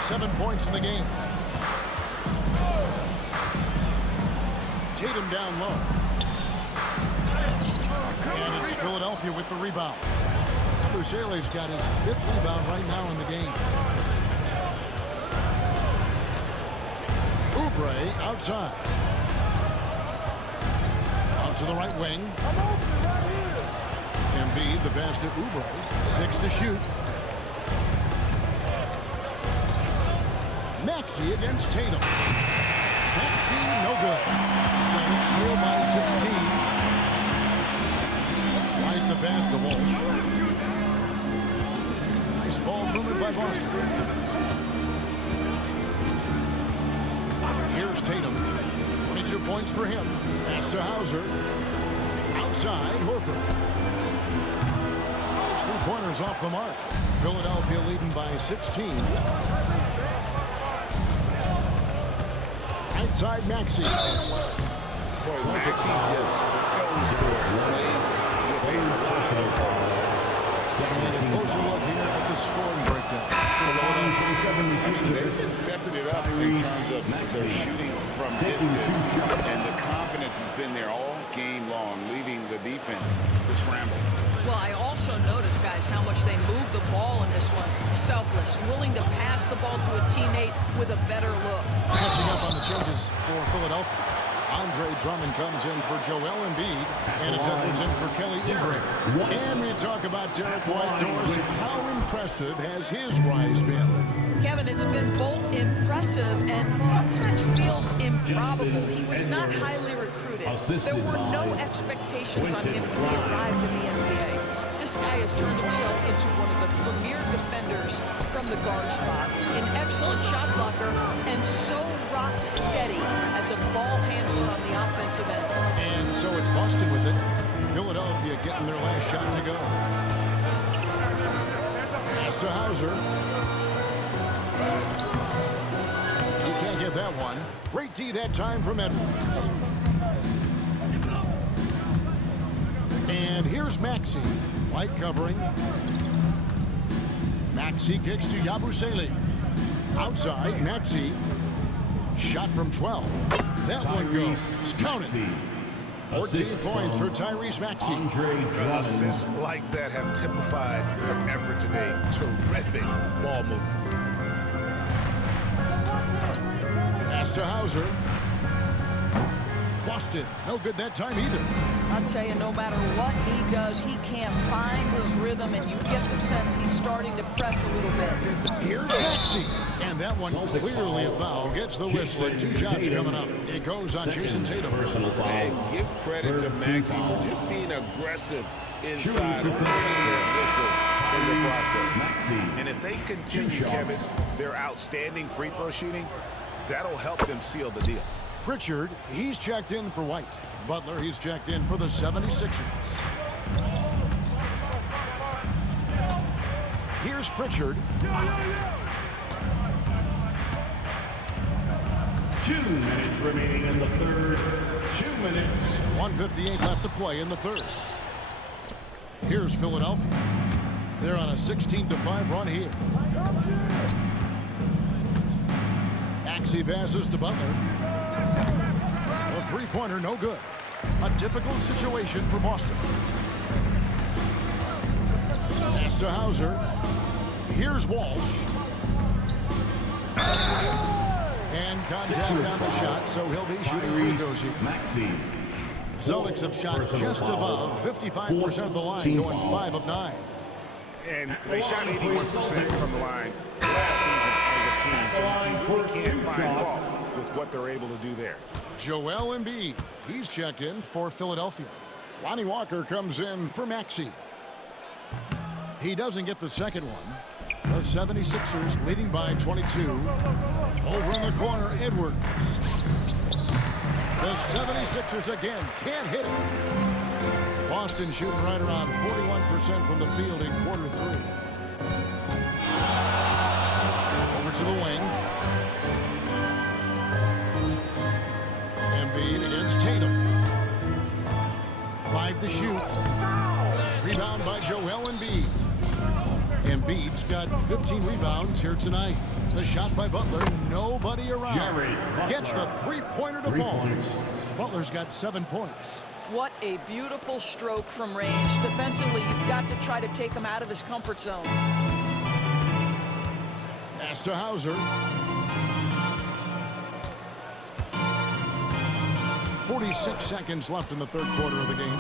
7 points in the game. Tatum down low. And it's Philadelphia with the rebound. Yabusele's got his 5th rebound right now in the game. Oubre outside. Out to the right wing. Embiid, the pass to Oubre. 6 to shoot. Maxey against Tatum. Maxey, no good. Celtics trail by 16. Right the pass to Walsh. Nice ball movement by Boston. Here's Tatum. 22 points for him. Pass to Hauser. Outside, Horford. Those 3-pointers off the mark. Philadelphia leading by 16. Outside Maxey. Boy, Maxey just goes for it. Plays with a lot of power. And a closer look here at the scoring breakdown. They've been stepping it up in terms of their shooting from distance, and the confidence has been there all game long, leaving the defense to scramble. Well, I also noticed, guys, how much they move the ball in this one. Selfless, willing to pass the ball to a teammate with a better look. Catching up on the changes for Philadelphia. Andre Drummond comes in for Joel Embiid, and it's Edwards in for Kelly Oubre. And we talk about Derek White. Doris, how impressive has his rise been? Kevin, it's been both impressive and sometimes feels improbable. He was not highly recruited. There were no expectations on him when he arrived in the NBA. This guy has turned himself into one of the premier defenders from the guard spot, an excellent shot blocker, and so rock steady as a ball handler on the offensive end. And so it's Boston with it. Philadelphia getting their last shot to go. Pass to Hauser. He can't get that one. Great D that time from Edwards. And here's Maxey. White covering. Maxey kicks to Yabusele. Outside, Maxey. Shot from 12. That one goes. Count it. 14 points for Tyrese Maxey. Assists like that have typified their effort today. Terrific ball movement. Pass to Hauser. Boston, no good that time either. I'll tell you, no matter what he does, he can't find his rhythm, and you get the sense he's starting to press a little bit. Here's Maxey. And that one clearly a foul. Gets the whistle and 2 shots coming up. It goes on Jason Tatum. And give credit to Maxey for just being aggressive inside, earning that whistle in the process. And if they continue, Kevin, their outstanding free throw shooting, that'll help them seal the deal. Pritchard, he's checked in for White. Butler, he's checked in for the 76ers. Here's Pritchard. 2 minutes remaining in the third. 2 minutes. 1:58 left to play in the third. Here's Philadelphia. They're on a 16-5 run here. Maxey passes to Butler. The three-pointer, no good. A difficult situation for Boston. Pass to Hauser. Here's Walsh. And contact on the shot, so he'll be shooting free throws here. Maxey. Celtics have shot just above 55% of the line, going 5 of 9. And they shot 81% from the line last season as a team, so you really can't find fault with what they're able to do there. Joel Embiid, he's checked in for Philadelphia. Lonnie Walker comes in for Maxey. He doesn't get the second one. The 76ers leading by 22. Over in the corner, Edwards. The 76ers again can't hit it. Boston shooting right around 41% from the field in quarter 3. Over to the wing. Embiid against Tatum. 5 to shoot. Rebound by Joel Embiid. Embiid's got 15 rebounds here tonight. The shot by Butler, nobody around. Gets the three-pointer to fall. Butler's got 7 points. What a beautiful stroke from range. Defensively, you've got to try to take him out of his comfort zone. Pass to Hauser. 46 seconds left in the third quarter of the game.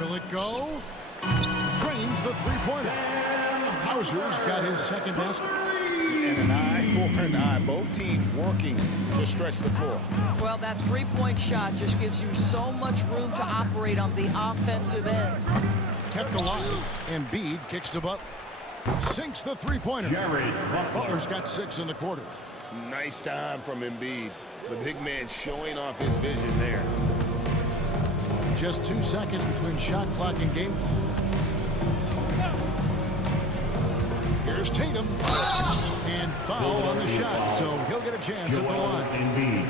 Will it go? Drains the three-pointer. Hauser's got his second basket. And an eye for an eye. Both teams working to stretch the floor. Well, that three-point shot just gives you so much room to operate on the offensive end. Kept alive. Embiid kicks to Butler. Sinks the three-pointer. Butler's got 6 in the quarter. Nice time from Embiid. The big man showing off his vision there. Just 2 seconds between shot clock and game clock. Here's Tatum. And foul on the shot, so he'll get a chance at the line.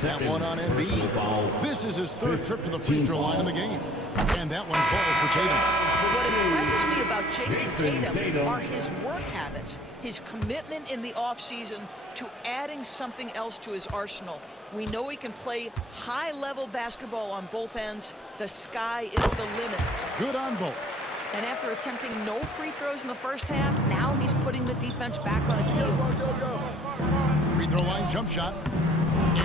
That one on Embiid. This is his 3rd trip to the free throw line in the game. And that one falls for Tatum. What impresses me about Jason Tatum are his work habits, his commitment in the offseason to adding something else to his arsenal. We know he can play high-level basketball on both ends. The sky is the limit. Good on both. And after attempting no free throws in the first half, now he's putting the defense back on its heels. Free throw line jump shot.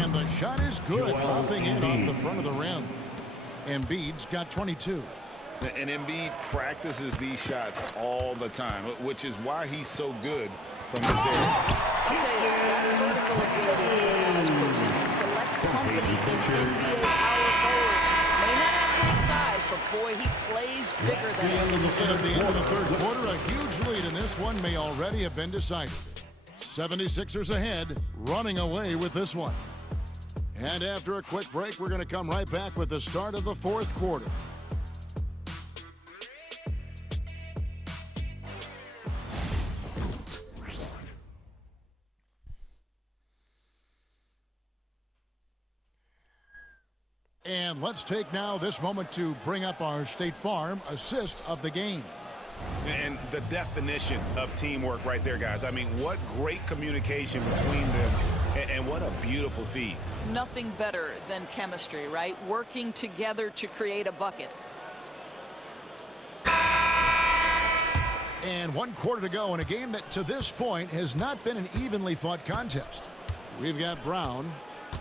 And the shot is good, dropping in off the front of the rim. Embiid's got 22. And Embiid practices these shots all the time, which is why he's so good from this area. I'll tell you, that vertical ability he has puts him in select company in NBA power forwards. May not have great size, but boy, he plays bigger than him. And at the end of the third quarter, a huge lead in this one may already have been decided. 76ers ahead, running away with this one. And after a quick break, we're going to come right back with the start of the fourth quarter. And let's take now this moment to bring up our State Farm assist of the game. And the definition of teamwork right there, guys. I mean, what great communication between them, and what a beautiful feed. Nothing better than chemistry, right? Working together to create a bucket. And 1 quarter to go in a game that to this point has not been an evenly fought contest. We've got Brown,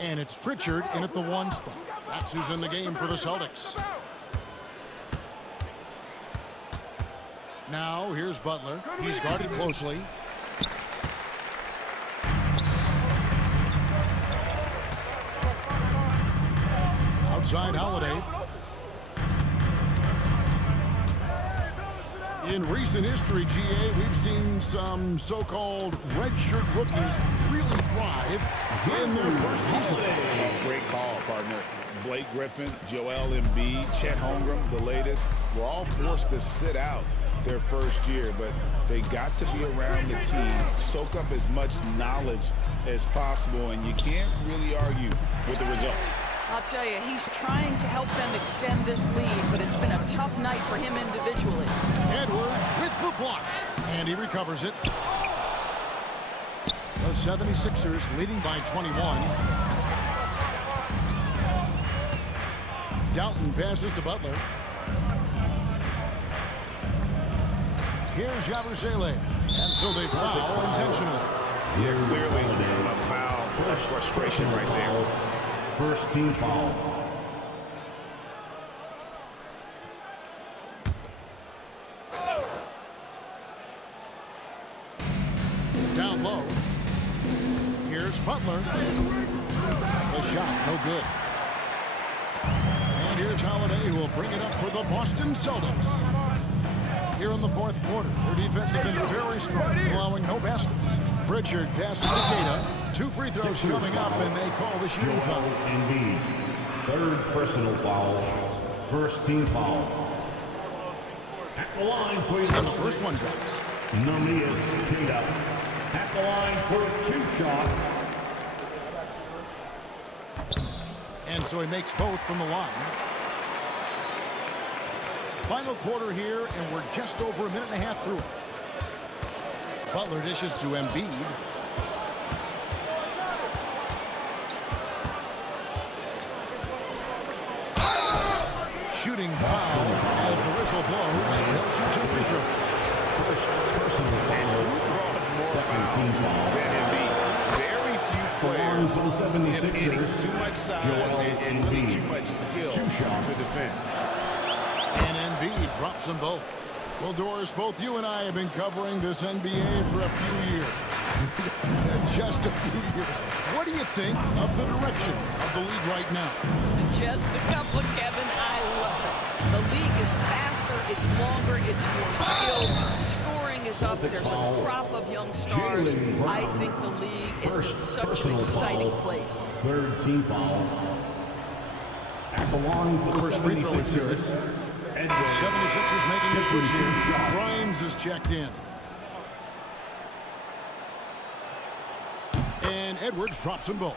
and it's Pritchard in at the 1 spot. That's who's in the game for the Celtics. Now, here's Butler. He's guarded closely. Outside Holiday. In recent history, GA, we've seen some so-called redshirt rookies really thrive in their first season. Great call, partner. Blake Griffin, Joel Embiid, Chet Holmgren, the latest, were all forced to sit out their first year, but they got to be around the team, soak up as much knowledge as possible, and you can't really argue with the result. I'll tell you, he's trying to help them extend this lead, but it's been a tough night for him individually. Edwards with the block, and he recovers it. The 76ers leading by 21. Doughton passes to Butler. Here's Yabusele, and so they foul intentionally. Yeah, clearly a foul of frustration right there. First team foul. Down low. Here's Butler. The shot, no good. And here's Holiday, who will bring it up for the Boston Celtics. Here in the fourth quarter, their defense has been very strong, allowing no baskets. Pritchard passes to Gata. 2 free throws coming up, and they call the shooting foul. Embiid. Third personal foul. First team foul. At the line for you. And the first one drops. Namias Gata. At the line for 2 shots. And so he makes both from the line. Final quarter here, and we're just over a minute and a half through it. Butler dishes to Embiid. Shooting foul as the whistle blows. He'll shoot 2 free throws. First personal foul. Draws more Second team fouls foul. than Embiid. Very few players For the 76ers. have too much size and really too much skill 2 shots to defend. And Embiid drops them both. Well, Doris, both you and I have been covering this NBA for a few years. Just a few years. What do you think of the direction of the league right now? Just a couple, Kevin. I love it. The league is faster, it's longer, it's more skilled. Scoring is up. There's a crop of young stars. I think the league is in such an exciting place. Third team foul. At the line for the First free throw is good. 76ers making the switch here. Grimes is checked in. And Edwards drops them both.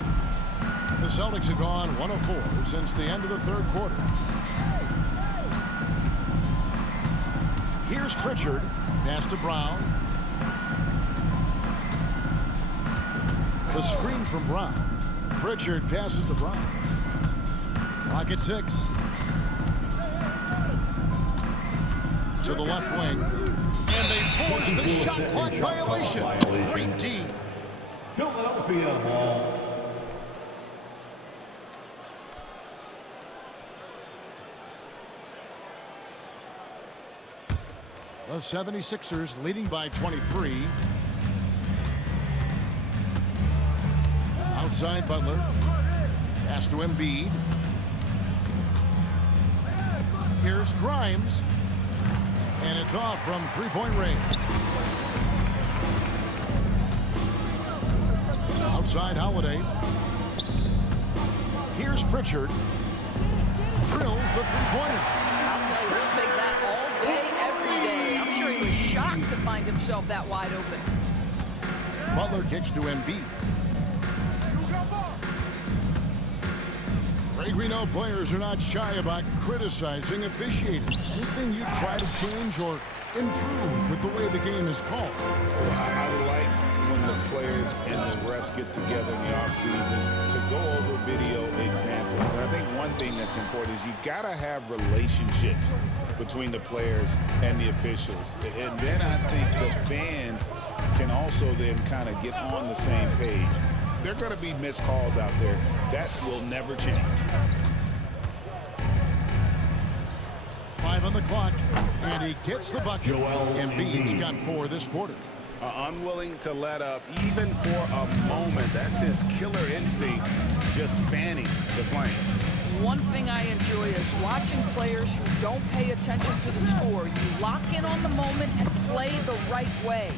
The Celtics have gone 1 of 4 since the end of the third quarter. Here's Pritchard. Pass to Brown. The screen from Brown. Pritchard passes to Brown. Clock at 6. To the left wing. And they force the shot clock violation. Great team. Philadelphia ball. The 76ers leading by 23. Outside Butler. Pass to Embiid. Here's Grimes. And it's off from 3-point range. Outside Holiday. Here's Pritchard. Drills the 3-pointer. I'll tell you, he'll take that all day, every day. I'm sure he was shocked to find himself that wide open. Butler kicks to Embiid. Greg, we know players are not shy about criticizing officiating. Anything you try to change or improve with the way the game is called? I like when the players and the refs get together in the offseason to go over video examples. And I think one thing that's important is you got to have relationships between the players and the officials. And then I think the fans can also then kind of get on the same page. There are going to be missed calls out there. That will never change. 5 on the clock, and he gets the bucket. Embiid's got 4 this quarter. Unwilling to let up even for a moment. That's his killer instinct, just fanning the flame. One thing I enjoy is watching players who don't pay attention to the score. You lock in on the moment and play the right way.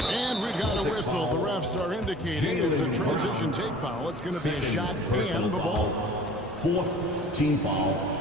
And we've got a whistle. The refs are indicating it's a transition take foul. It's going to be a shot and the ball. Fourth team foul.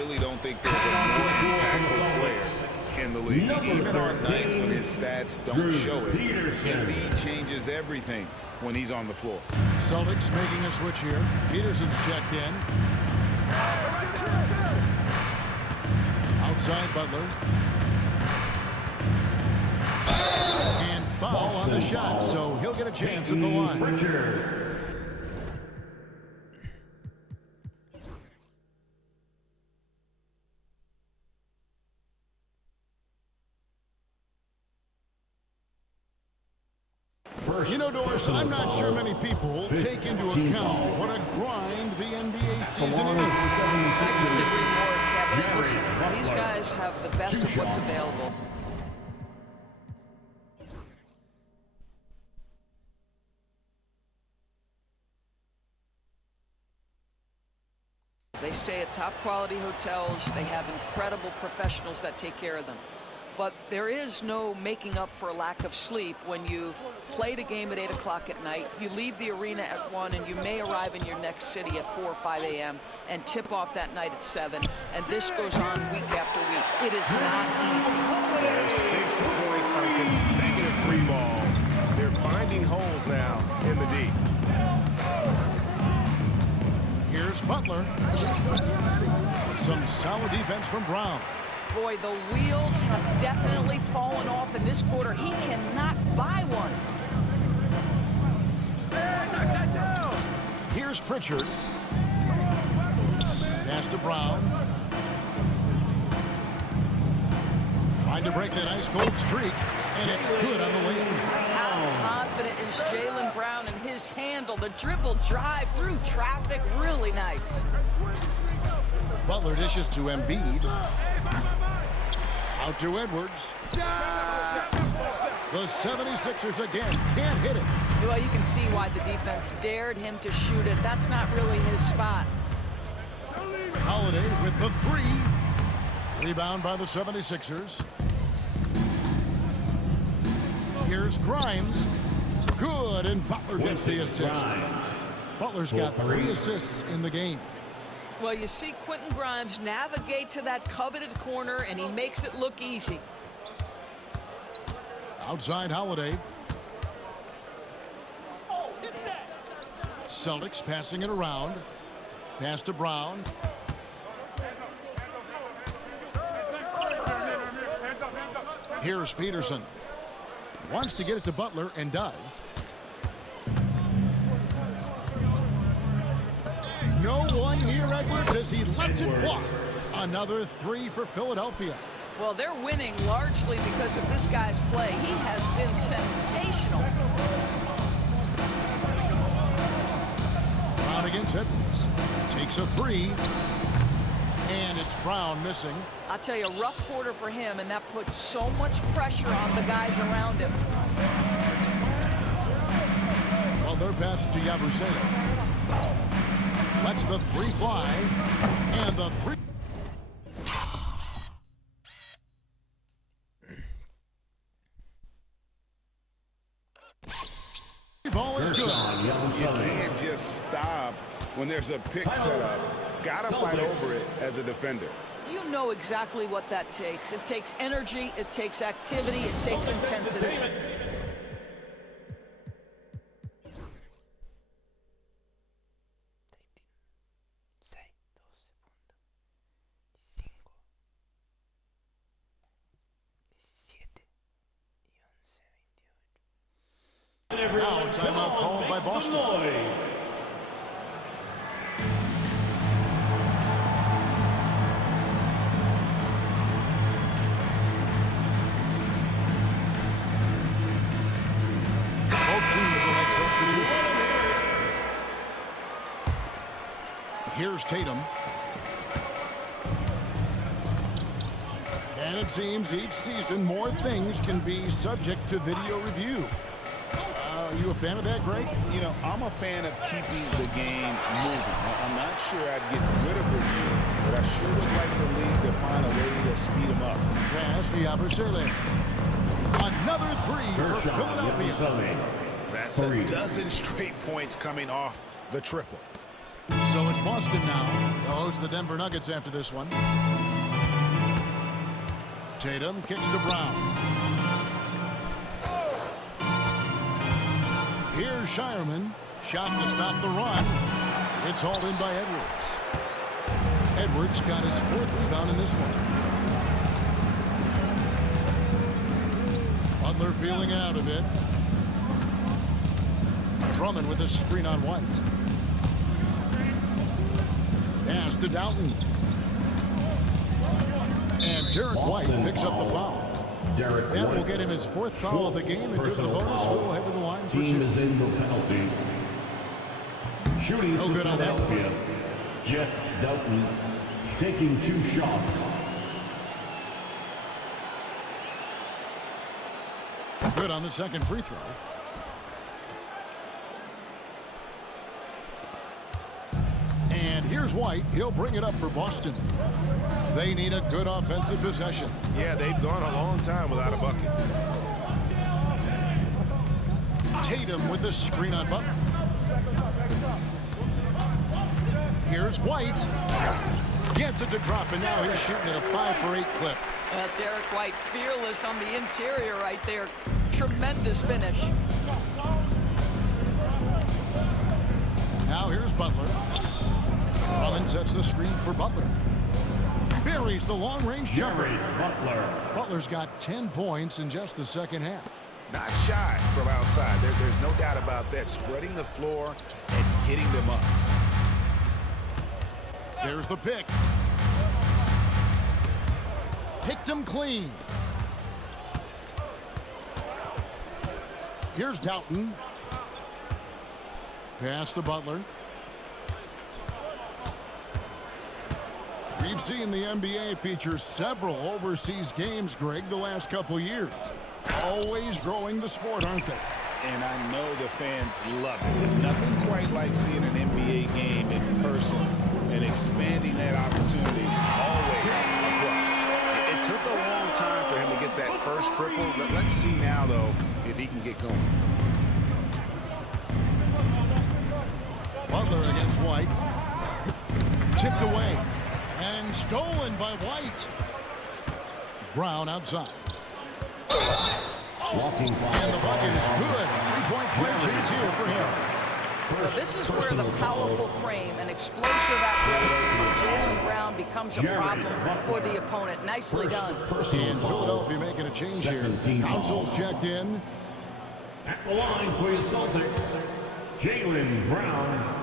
really don't think there's a more impactful player in the league. Even on nights when his stats don't show it, Embiid changes everything when he's on the floor. Celtics making a switch here. Peterson's checked in. Outside Butler. And foul on the shot, so he'll get a chance at the line. You know, Doris, I'm not sure many people take into account what a grind the NBA season is. I couldn't agree more, Kevin. Listen, these guys have the best of what's available. They stay at top quality hotels. They have incredible professionals that take care of them. But there is no making up for a lack of sleep when you've played a game at 8 o'clock at night, you leave the arena at 1, and you may arrive in your next city at 4 or 5 a.m. and tip off that night at 7. And this goes on week after week. It is not easy. There's 6 points on consecutive 3 balls. They're finding holes now in the D. Here's Butler. Some solid defense from Brown. Boy, the wheels have definitely fallen off in this quarter. He cannot buy one. Here's Pritchard. Pass to Brown. Trying to break that ice cold streak, and it's good on the way in. How confident is Jaylen Brown in his handle? The dribble drive through traffic, really nice. Butler dishes to Embiid. Out to Edwards. The 76ers again can't hit it. Well, you can see why the defense dared him to shoot it. That's not really his spot. Holiday with the 3. Rebound by the 76ers. Here's Grimes. Good, and Butler gets the assist. Butler's got 3 assists in the game. Well, you see Quentin Grimes navigate to that coveted corner, and he makes it look easy. Outside Holiday. Oh, hit that. Celtics passing it around. Pass to Brown. Here's Peterson. Wants to get it to Butler and does. No one near Edwards as he lets it fly. Another 3 for Philadelphia. Well, they're winning largely because of this guy's play. He has been sensational. Brown against Edwards. Takes a 3. And it's Brown missing. I'll tell you, a rough quarter for him, and that puts so much pressure on the guys around him. Well, they're passing to Yabusele. Lets the 3 fly, and the 3. Ball is good. You can't just stop when there's a pick set up. Gotta fight over it as a defender. You know exactly what that takes. It takes energy, it takes activity, it takes intensity. Now a timeout called by Boston. Here's Tatum. And it seems each season more things can be subject to video review. Are you a fan of that, Greg? You know, I'm a fan of keeping the game moving. I'm not sure I'd get rid of review, but I sure would like the league to find a way to speed them up. Pass to Yabusele. Another 3 for Philadelphia. That's a dozen straight points coming off the triple. So it's Boston now. They'll host the Denver Nuggets after this one. Tatum kicks to Brown. Here's Shireman. Shot to stop the run. It's hauled in by Edwards. Edwards got his 4th rebound in this one. Butler feeling it out a bit. Drummond with a screen on White. Pass to Doughton. And Derek White picks up the foul. That will get him his 4th foul of the game, and due to the bonus, will head to the line for 2. Team is in the penalty. Shooting for Philadelphia, Jeff Doughton taking 2 shots. Good on the second free throw. And here's White. He'll bring it up for Boston. They need a good offensive possession. Yeah, they've gone a long time without a bucket. Tatum with the screen on Butler. Here's White. Gets it to drop, and now he's shooting at a 5 for 8 clip. Derek White fearless on the interior right there. Tremendous finish. Now here's Butler. Drummond sets the screen for Butler. Buries the long-range jumper. Butler's got 10 points in just the second half. Not shy from outside. There's no doubt about that. Spreading the floor and getting them up. There's the pick. Picked him clean. Here's Doughton. Pass to Butler. We've seen the NBA feature several overseas games, Greg, the last couple years. Always growing the sport, aren't they? And I know the fans love it. Nothing quite like seeing an NBA game in person and expanding that opportunity. Always a plus. It took a long time for him to get that first triple. Let's see now, though, if he can get going. Butler against White. Tipped away. And stolen by White. Brown outside. And the bucket is good. 3-point play chance here for him. Well, this is where the powerful frame and explosive athleticism of Jaylen Brown becomes a problem for the opponent. Nicely done. And Philadelphia making a change here. Council's checked in. At the line for your Celtics, Jaylen Brown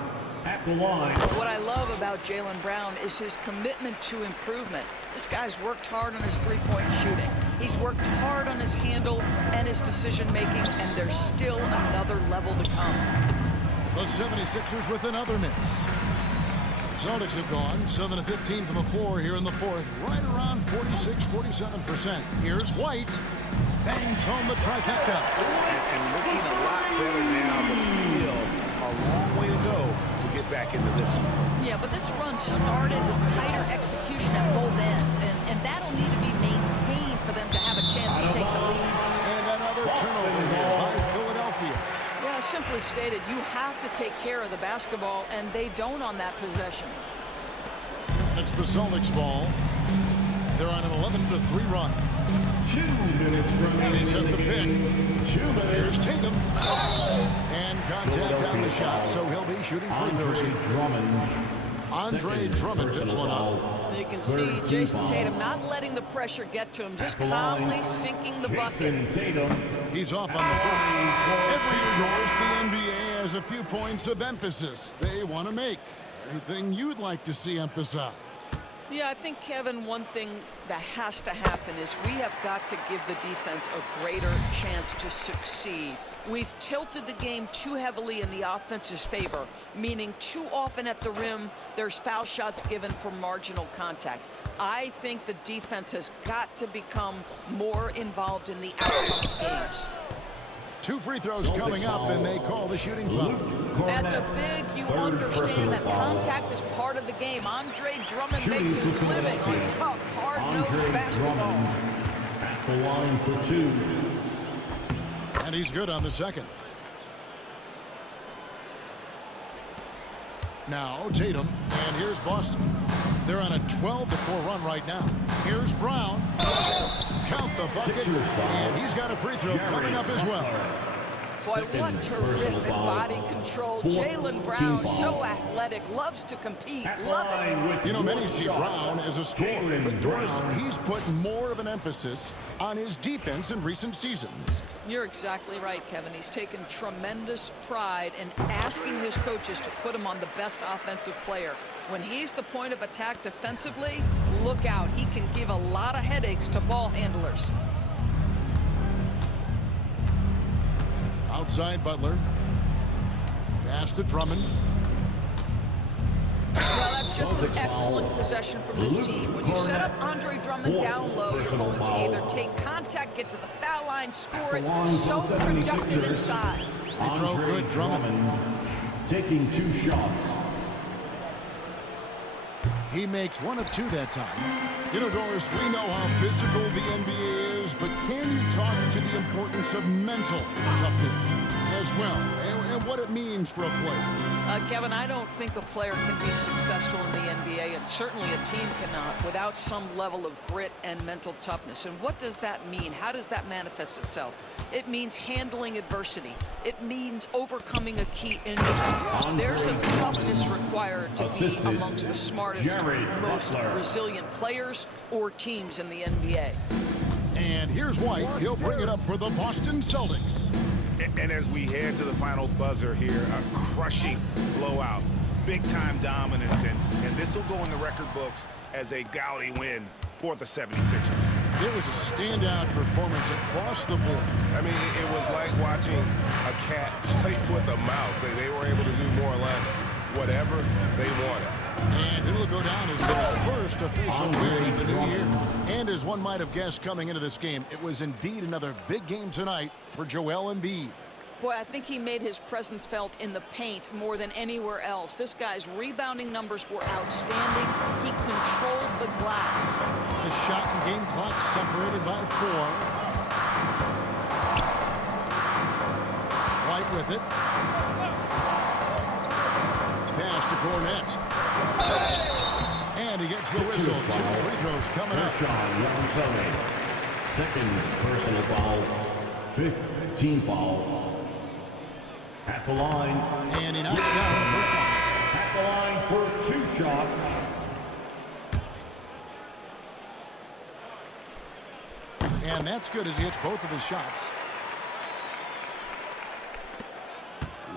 at the line. What I love about Jaylen Brown is his commitment to improvement. This guy's worked hard on his three-point shooting. He's worked hard on his handle and his decision-making, and there's still another level to come. The 76ers with another miss. Celtics have gone 7 of 15 from the floor here in the fourth, right around 46-47%. Here's White. Bangs home the trifecta. And looking a lot better now, but still a long way to go to get back into this one. Yeah, but this run started with tighter execution at both ends, and that'll need to be maintained for them to have a chance to take the lead. And another turnover here by Philadelphia. Yeah, simply stated, you have to take care of the basketball, and they don't on that possession. It's the Celtics ball. They're on an 11-3 run. 2 minutes remaining. They set the pick. 2 minutes. Here's Tatum. And contact down the shot, so he'll be shooting free throws here. Andre Drummond picks one up. You can see Jason Tatum not letting the pressure get to him, just calmly sinking the bucket. He's off on the first. Every year, the NBA has a few points of emphasis they want to make. Anything you'd like to see emphasized? Yeah, I think, Kevin, one thing that has to happen is we have got to give the defense a greater chance to succeed. We've tilted the game too heavily in the offense's favor, meaning too often at the rim, there's foul shots given for marginal contact. I think the defense has got to become more involved in the outcome of games. 2 free throws coming up, and they call the shooting foul. As a big, you understand that contact is part of the game. Andre Drummond makes his living on tough, hard-nosed basketball. At the line for 2. And he's good on the second. Now Tatum, and here's Boston. They're on a 12-4 run right now. Here's Brown. Count the bucket, and he's got a free throw coming up as well. Boy, what terrific body control. Jaylen Brown, so athletic, loves to compete, love it. You know, many see Brown as a scorer, but Doris, he's put more of an emphasis on his defense in recent seasons. You're exactly right, Kevin. He's taken tremendous pride in asking his coaches to put him on the best offensive player. When he's the point of attack defensively, look out. He can give a lot of headaches to ball handlers. Outside Butler. Pass to Drummond. Well, that's just an excellent possession from this team. When you set up Andre Drummond down low, you're going to either take contact, get to the foul line, score it. So productive inside. Free throw good, Drummond. Taking 2 shots. He makes 1 of 2 that time. You know, Doris, we know how physical the NBA is, but can you talk to the importance of mental toughness as well, and what it means for a player? Kevin, I don't think a player can be successful in the NBA, and certainly a team cannot, without some level of grit and mental toughness. And what does that mean? How does that manifest itself? It means handling adversity. It means overcoming a key injury. There's some toughness required to be amongst the smartest, most resilient players or teams in the NBA. And here's White. He'll bring it up for the Boston Celtics. And as we head to the final buzzer here, a crushing blowout, big-time dominance, and this will go in the record books as a gaudy win for the 76ers. It was a standout performance across the board. I mean, it was like watching a cat play with a mouse. They were able to do more or less whatever they wanted. And it'll go down as their first official win of the new year. And as one might have guessed coming into this game, it was indeed another big game tonight for Joel Embiid. Boy, I think he made his presence felt in the paint more than anywhere else. This guy's rebounding numbers were outstanding. He controlled the glass. The shot and game clock separated by 4. White with it. Pass to Cornette. And he gets the whistle. 2 free throws coming up. Second personal foul. 5th team foul. At the line. And he knocks down the first one. At the line for 2 shots. And that's good as he hits both of his shots.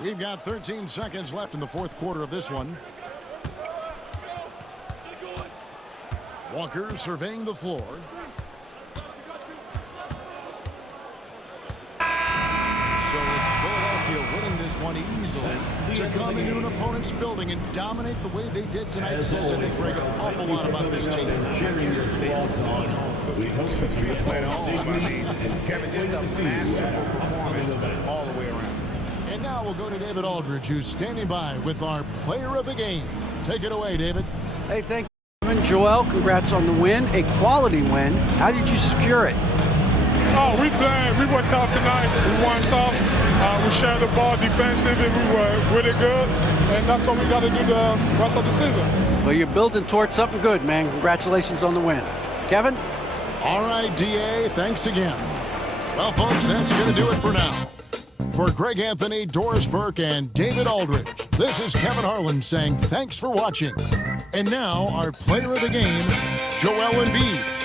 We've got 13 seconds left in the 4th quarter of this one. Walker surveying the floor. So it's Philadelphia winning this one easily. To come into an opponent's building and dominate the way they did tonight says, I think, Greg, an awful lot about this team. They need home cooking to feel at home. I mean, Kevin, just a masterful performance all the way around. And now we'll go to David Aldridge, who's standing by with our player of the game. Take it away, David. Hey, thank you, Kevin. Joel, congrats on the win, a quality win. How did you secure it? Oh, we were tough tonight. We won soft. We shared the ball defensively. We were really good. And that's what we got to do the rest of the season. Well, you're building towards something good, man. Congratulations on the win. Kevin? All right, DA, thanks again. Well, folks, that's going to do it for now. For Greg Anthony, Doris Burke, and David Aldridge, this is Kevin Harlan saying thanks for watching. And now, our player of the game, Joel Embiid.